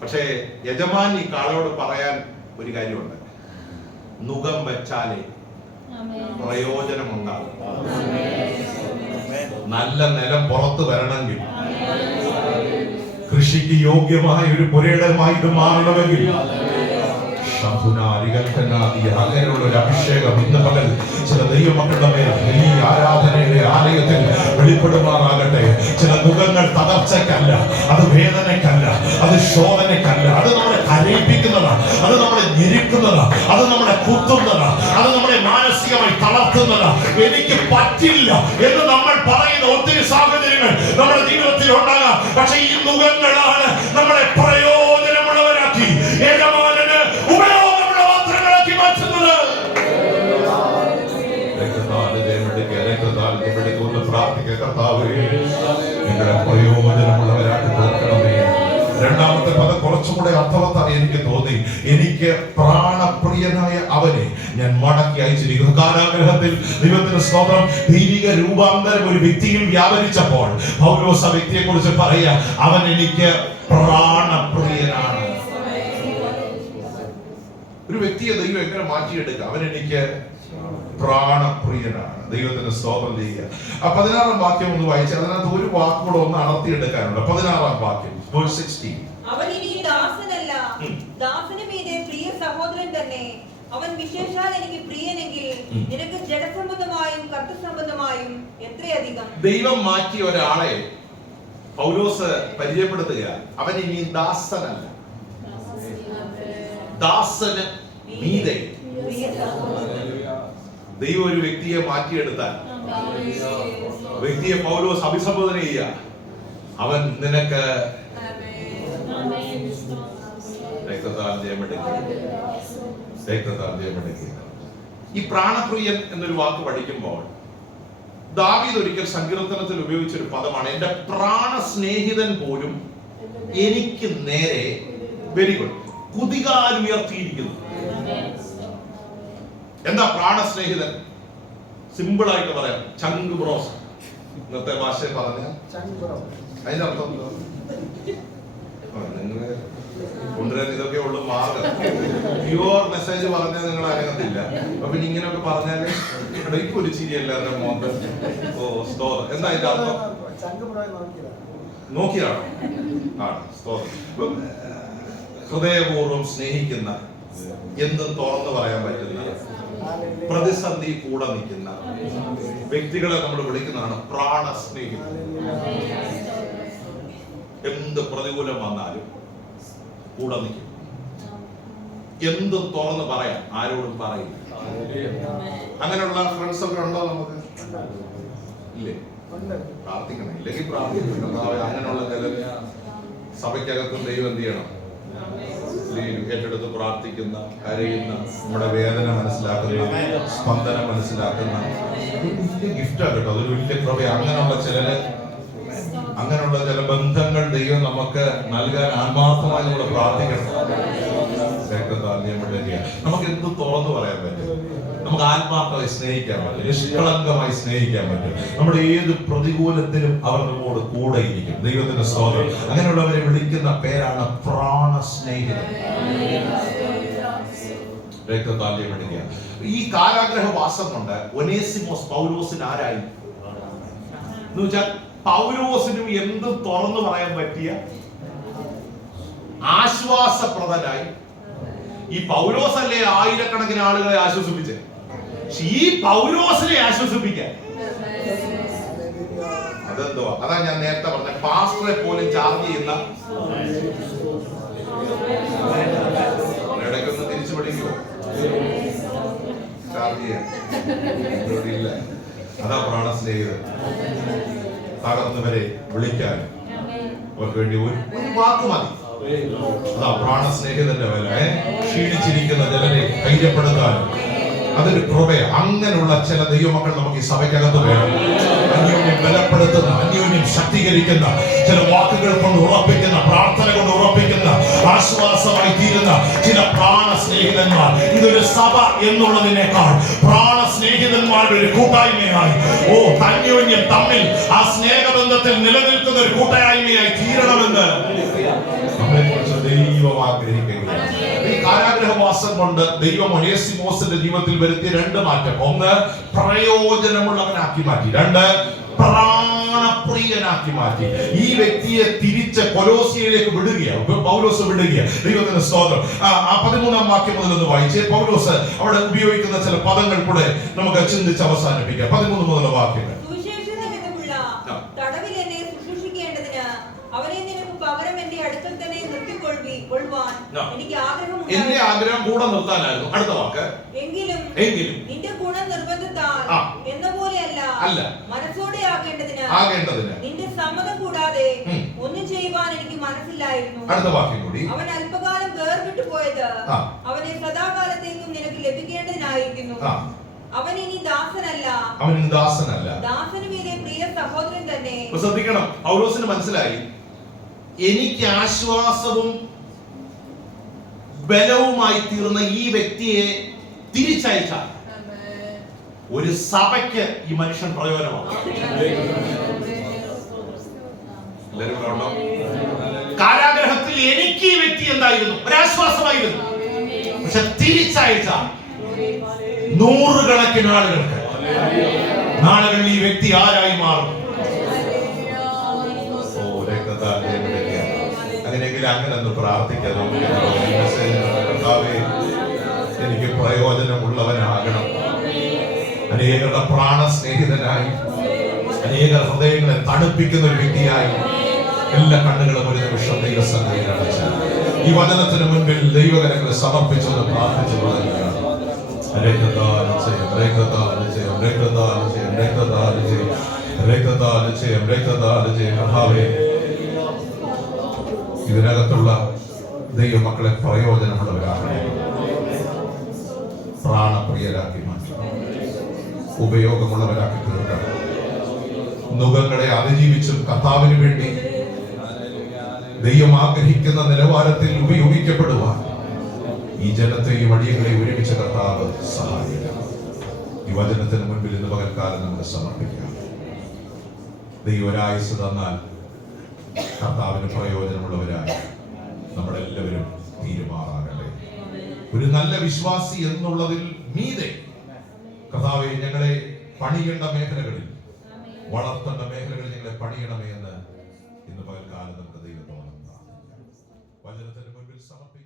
പക്ഷേ യജമാൻ ഈ കാളയോട് പറയാൻ ഒരു കാര്യമുണ്ട്. നുഖം വെച്ചാലേ പ്രയോജനമുണ്ടാകും. നല്ല നിലം പുറത്തു വരണമെങ്കിൽ, കൃഷിക്ക് യോഗ്യമായ ഒരു പുരയിടമായി ഇത് മാറണമെങ്കിൽ അങ്ങനെയുള്ള ഒരു അഭിഷേകം ഇന്ന് പകൽ ചില ദൈവമക്കളുടെ മേൽ ഈ ആരാധനയുടെ ആലയത്തിൽ വെളിപ്പെടുമാറാകട്ടെ. ചില മുഖങ്ങൾ തകർച്ചയ്ക്കല്ല, അത് വേദനയ്ക്കല്ല, അത് ശോധനയ്ക്കല്ല, അത് നമ്മളെ കരയിപ്പിക്കുന്നതാണ്, അത് നമ്മളെ ഞെരുക്കുന്നതാണ്, അത് നമ്മളെ കുത്തുന്നതാണ്, അത് നമ്മളെ മാനസികമായി തളർത്തുന്നതാണ്. എനിക്ക് പറ്റില്ല എന്ന് നമ്മൾ പറയുന്ന ഒത്തിരി സാഹചര്യങ്ങൾ നമ്മുടെ ജീവിതത്തിൽ ഉണ്ടാകാം. പക്ഷെ ഈ മുഖങ്ങളാണ് നമ്മളെ പ്രയോജനമുള്ളവരാക്കി യജമാനന് ഉപയോഗമുള്ള പാത്രങ്ങളാക്കി മാറ്റുന്നത്. പ്രയോജനമുള്ളവരാക്കി തീർക്കണമേ. രണ്ടാമത്തെ പദം കുറച്ചുകൂടെ അർത്ഥവത്തായി എനിക്ക് തോന്നി. എനിക്ക് പ്രാണപ്രിയനായ അവനെ ഞാൻ മടക്കി അയച്ചിരിക്കുന്നു. കാരാഗ്രഹത്തിൽ ദൈവത്തിന് സ്തോത്രം, ദൈവിക രൂപാന്തരം ഒരു വ്യക്തിയിൽ വ്യാപരിച്ചപ്പോൾ പൗലോസ് ആ വ്യക്തിയെ കുറിച്ച് പറയാ, അവൻ എനിക്ക് പ്രാണപ്രിയനാണ്. ഒരു വ്യക്തിയെ ദൈവം എങ്ങനെ മാറ്റിയെടുക്കുക? അവൻ എനിക്ക് പ്രാണപ്രിയനാണ്. ദൈവത്തിന് സ്തോത്രം ചെയ്യുക. ആ 16-ാം വാക്യം ഒന്ന് വായിച്ച് അതിനകത്ത് ഒരു വാക്കുകൂടെ ഒന്ന് അടർത്തിയെടുക്കാനുണ്ട്. 16-ാം വാക്യം, verse 16. അവൻ ഇനി ദാസനല്ല, ദാസന് മീതെ പ്രിയ സഹോദരൻ തന്നെ. അവൻ വിശേഷാൽ എനിക്ക് പ്രിയനെങ്കിൽ നിനക്ക് ജഡസംബന്ധമായും കർത്തസംബന്ധമായും എത്രയധികം. ദൈവം മാറ്റിയ ഒരാളെ പൗലോസ് പരിചയപ്പെടുത്തുക. അവൻ ഇനി ദാസനല്ല, ദാസന് മീതെ. ദൈവം ഒരു വ്യക്തിയെ മാറ്റിയെടുത്താൽ വ്യക്തിയെ പൗലോസ് അഭിസംബോധന ചെയ്യുക. അവൻ നിനക്ക് ഈ പ്രാണപ്രിയൻ എന്നൊരു വാക്ക് പഠിക്കുമ്പോൾ ദാവീദ് ഒരിക്കൽ സങ്കീർത്തനത്തിൽ ഉപയോഗിച്ചൊരു പദമാണ്, എന്റെ പ്രാണസ്നേഹിതൻ പോലും എനിക്ക് നേരെ വെരി ഗുഡ് കുതികാലുയർത്തിയിരിക്കുന്നു. എന്താ പ്രാണസ്നേഹിതൻ? സിമ്പിൾ ആയിട്ട് പറയാം, ചങ്ക് ബ്രോസ്. ഇന്നത്തെ ഭാഷയിൽ പറഞ്ഞ അതിന്റെ അർത്ഥം നിങ്ങള് കൊണ്ടുവരാൻ ഇതൊക്കെ ഉള്ളു മാർഗം. പ്യുവർ മെസ്സേജ് പറഞ്ഞാൽ നിങ്ങൾ അനങ്ങത്തില്ല. അപ്പൊ പിന്നെ ഇങ്ങനെയൊക്കെ പറഞ്ഞാല് ഇപ്പൊ ഒരു ചിരി എല്ലാവരുടെ മോഹൻ. ഓ സ്തോത്രം. എന്താ അതിന്റെ അർത്ഥം? നോക്കിയാണോ? ആണ് സ്തോത്രം. ഹൃദയപൂർവ്വം സ്നേഹിക്കുന്ന, എന്തും തുറന്നു പറയാൻ പറ്റുന്ന, പ്രതിസന്ധി കൂടെ നിൽക്കുന്ന വ്യക്തികളെ നമ്മൾ വിളിക്കുന്നതാണ് പ്രാണസ്നേഹിതൻ. എന്ത് പ്രതികൂലം വന്നാലും കൂടെ നിൽക്കും, എന്തും തുറന്ന് പറയാം, ആരോടും പറയില്ല. അങ്ങനെയുള്ള ഫ്രണ്ട്സ് ഒക്കെ ഉണ്ടോ നമുക്ക്? ഇല്ലേ? പ്രാർത്ഥിക്കണം. ഇല്ലെങ്കിൽ പ്രാർത്ഥിക്കണം. അങ്ങനെയുള്ള ചില സഭയ്ക്കകത്തും ദൈവം എന്ത് ചെയ്യണം? ഏറ്റെടുത്ത് പ്രാർത്ഥിക്കുന്ന, കരയുന്ന, നമ്മുടെ വേദന മനസ്സിലാക്കുന്ന, സ്പന്ദനം മനസ്സിലാക്കുന്ന ഗിഫ്റ്റാണ് കേട്ടോ. അതൊരു വലിയ കൃപ. അങ്ങനെയുള്ള ചില ബന്ധങ്ങൾ ദൈവം നമുക്ക് നൽകാൻ ആത്മാർത്ഥമായി നമ്മൾ പ്രാർത്ഥിക്കണം. നമുക്ക് എന്ത് തുറന്നു പറയാൻ പറ്റും? നമുക്ക് ആത്മാർത്ഥമായി സ്നേഹിക്കാൻ പറ്റും, നിഷ്കളങ്കമായി സ്നേഹിക്കാൻ പറ്റും. നമ്മുടെ ഏത് പ്രതികൂലത്തിലും അവർ നമ്മോട് കൂടെ ഇരിക്കും. ദൈവത്തിന്റെ സ്തോത്രം. അങ്ങനെയുള്ളവരെ വിളിക്കുന്ന പേരാണ് പ്രാണസ്നേഹിതൻ. ഈ കാരാഗ്രഹവാസം കൊണ്ട് ഒനേസിമോസ് പൗലോസിന് ആരായി എന്ന് വെച്ചാൽ പൗലോസിനും എന്തും തുറന്നു പറയാൻ പറ്റിയ ആശ്വാസപ്രദനായി. ഈ പൗലോസല്ലേ ആയിരക്കണക്കിന് ആളുകളെ ആശ്വസിപ്പിച്ചേ. ഈ പൗലോസിനെ ആശ്വസിപ്പിക്കാൻ അതെന്തോ, അതാ ഞാൻ നേരത്തെ പറഞ്ഞ പാസ്റ്ററെ പോലും ചാർജ് ചെയ്യുന്ന. ഇടയ്ക്കൊന്ന് തിരിച്ചു പഠിക്കുമോ? ചാർജ് ചെയ്യാൻ ഇല്ല. അതാ പ്രാണസ്നേഹിതൻ. തകർന്നവരെ വിളിക്കാൻ അവർക്ക് വേണ്ടി ഒരു വാക്ക് മതി. അതാ പ്രാണസ്നേഹിതന്റെ വില. ക്ഷീണിച്ചിരിക്കുന്ന ജനരെ ധൈര്യപ്പെടുത്താനും അതൊരു കൃപയ. അങ്ങനെയുള്ള ചില ദൈവമക്കൾ നമുക്ക് ഈ സഭയ്ക്കകത്ത് വേണം. അന്യോന്യം ബലപ്പെടുത്തുന്ന, അന്യോന്യം ശക്തീകരിക്കുന്ന, ചില വാക്കുകൾ കൊണ്ട് ഉറപ്പിക്കുന്ന, പ്രാർത്ഥന കൊണ്ട് ഉറപ്പിക്കുന്ന, ആശ്വാസമായി തീരുന്ന ചില പ്രാണസ്നേഹിതന്മാർ. ഇതൊരു സഭ എന്നുള്ളതിനേക്കാൾ പ്രാണസ്നേഹിതന്മാരുടെ ഒരു കൂട്ടായ്മയായി, അന്യോന്യം തമ്മിൽ ആ സ്നേഹബന്ധത്തിൽ നിലനിൽക്കുന്ന ഒരു കൂട്ടായ്മയായി തീരണമെന്ന് നമ്മളെക്കുറിച്ച് ദൈവം ആഗ്രഹിക്കുകയാണ്. ഈ കാരാഗ്രഹവാസം കൊണ്ട് ദൈവം ഒനേസിമോസിന്റെ ജീവിതത്തിൽ വരുത്തിയ രണ്ട് മാറ്റം. ഒന്ന്, പ്രയോജനമുള്ളവനാക്കി മാറ്റി. രണ്ട്, പ്രാണപ്രിയനാക്കി മാറ്റി. ഈ വ്യക്തിയെ തിരിച്ച് കൊലോസിയയിലേക്ക് വിടുകയാണ് പൗലോസ് വിടുകയാണ്. ദൈവത്തിന്റെ സ്തോത്രം. ആ 13-ാം വാക്യം മുതൽ ഒന്ന് വായിച്ചേ. പൗലോസ് അവിടെ ഉപയോഗിക്കുന്ന ചില പദങ്ങൾ കൂടെ നമുക്ക് ചിന്തിച്ച് അവസാനിപ്പിക്കാം. 13 മുതലുള്ള വാക്യങ്ങൾ. എന്റെ ആഗ്രഹം കൂടെ നിർത്താനായിരുന്നു. അടുത്ത വാക്ക്, എങ്കിലും നിന്റെ ഗുണം നിർബന്ധത്താൽ എന്ന പോലെയല്ല, മനസ്സോടെ ആകേണ്ടതിന് നിന്റെ സമ്മതം കൂടാതെ ഒന്നും ചെയ്യുവാൻ എനിക്ക് മനസ്സിലായിരുന്നു. അടുത്ത വാക്യം കൂടി. അവൻ അല്പകാലം വേർപെട്ടു പോയത് അവനെ സദാകാലത്തേക്കും നിനക്ക് ലഭിക്കേണ്ടതിനായിരിക്കുന്നു. അവൻ ഇനി ദാസനല്ല, ദാസന് മീതെ പ്രിയ സഹോദരൻ തന്നെ. ശ്രദ്ധിക്കണം, പൗലോസിന് മനസ്സിലായി എനിക്ക് ആശ്വാസവും ബലവുമായി തീർന്ന ഈ വ്യക്തിയെ തിരിച്ചയച്ചാൽ ഒരു സഭയ്ക്ക് ഈ മനുഷ്യൻ പ്രയോജനമാണ്. കാരാഗ്രഹത്തിൽ എനിക്ക് ഈ വ്യക്തി എന്തായിരുന്നു? ഒരാശ്വാസമായിരുന്നു. പക്ഷെ തിരിച്ചയച്ചാൽ നൂറുകണക്കിന് ആളുകൾക്ക് നാളുകളിൽ ഈ വ്യക്തി ആരായി മാറും. അങ്ങനെയെങ്കിൽ അങ്ങനെ ഒന്ന് പ്രാർത്ഥിക്കാം. എനിക്ക് പ്രയോജനമുള്ളവനാകണം. അനേകരുടെ പ്രാണസ്നേഹിതനായി, അനേക ഹൃദയങ്ങളെ തണുപ്പിക്കുന്ന ഒരു വ്യക്തിയായി എല്ലാ കണ്ണുകളും ഒരു നിമിഷം ദൈവസന്നിധിയിൽ അടച്ച് ഈ വചനത്തിന് മുൻപിൽ ദൈവകരങ്ങളെ സമർപ്പിച്ചത് പ്രാർത്ഥിച്ചു തുടങ്ങുകയാണ്. ഇതിനകത്തുള്ള ദൈവമക്കളെ പ്രയോജനമുള്ളവരാകണേ, പ്രാണപ്രിയരാക്കി മാറ്റി, ഉപയോഗമുള്ളവരാക്കി തീർക്കണം. നുഖങ്ങളെ അതിജീവിച്ചും കർത്താവിന് വേണ്ടി ദൈവം ആഗ്രഹിക്കുന്ന നിലവാരത്തിൽ ഉപയോഗിക്കപ്പെടുവാൻ ഈ ജനത്തെയും അടിയങ്ങളെ ഒരുമിച്ച് കർത്താവ് സഹായിക്കണം. ഈ വചനത്തിന് മുൻപിൽ ഇന്ന് പകൽക്കാലം നമുക്ക് സമർപ്പിക്കാം. ദൈവം ഒരായുസ് തന്നാൽ കർത്താവിന് പ്രയോജനമുള്ളവരായി നമ്മളെല്ലാവരും തീരുമാറാകട്ടെ. ഒരു നല്ല വിശ്വാസി എന്നുള്ളതിൽ മീതെ കർത്താവേ ഞങ്ങളെ പണിയേണ്ട മേഖലകളിൽ, വളർത്തേണ്ട മേഖലകളിൽ ഞങ്ങളെ പണിയണമേ എന്ന് ഇന്ന് പകൽക്കാലം നമുക്ക് ദൈവത്തോളം വചനത്തിന് മുൻപിൽ സമർപ്പിക്കാം.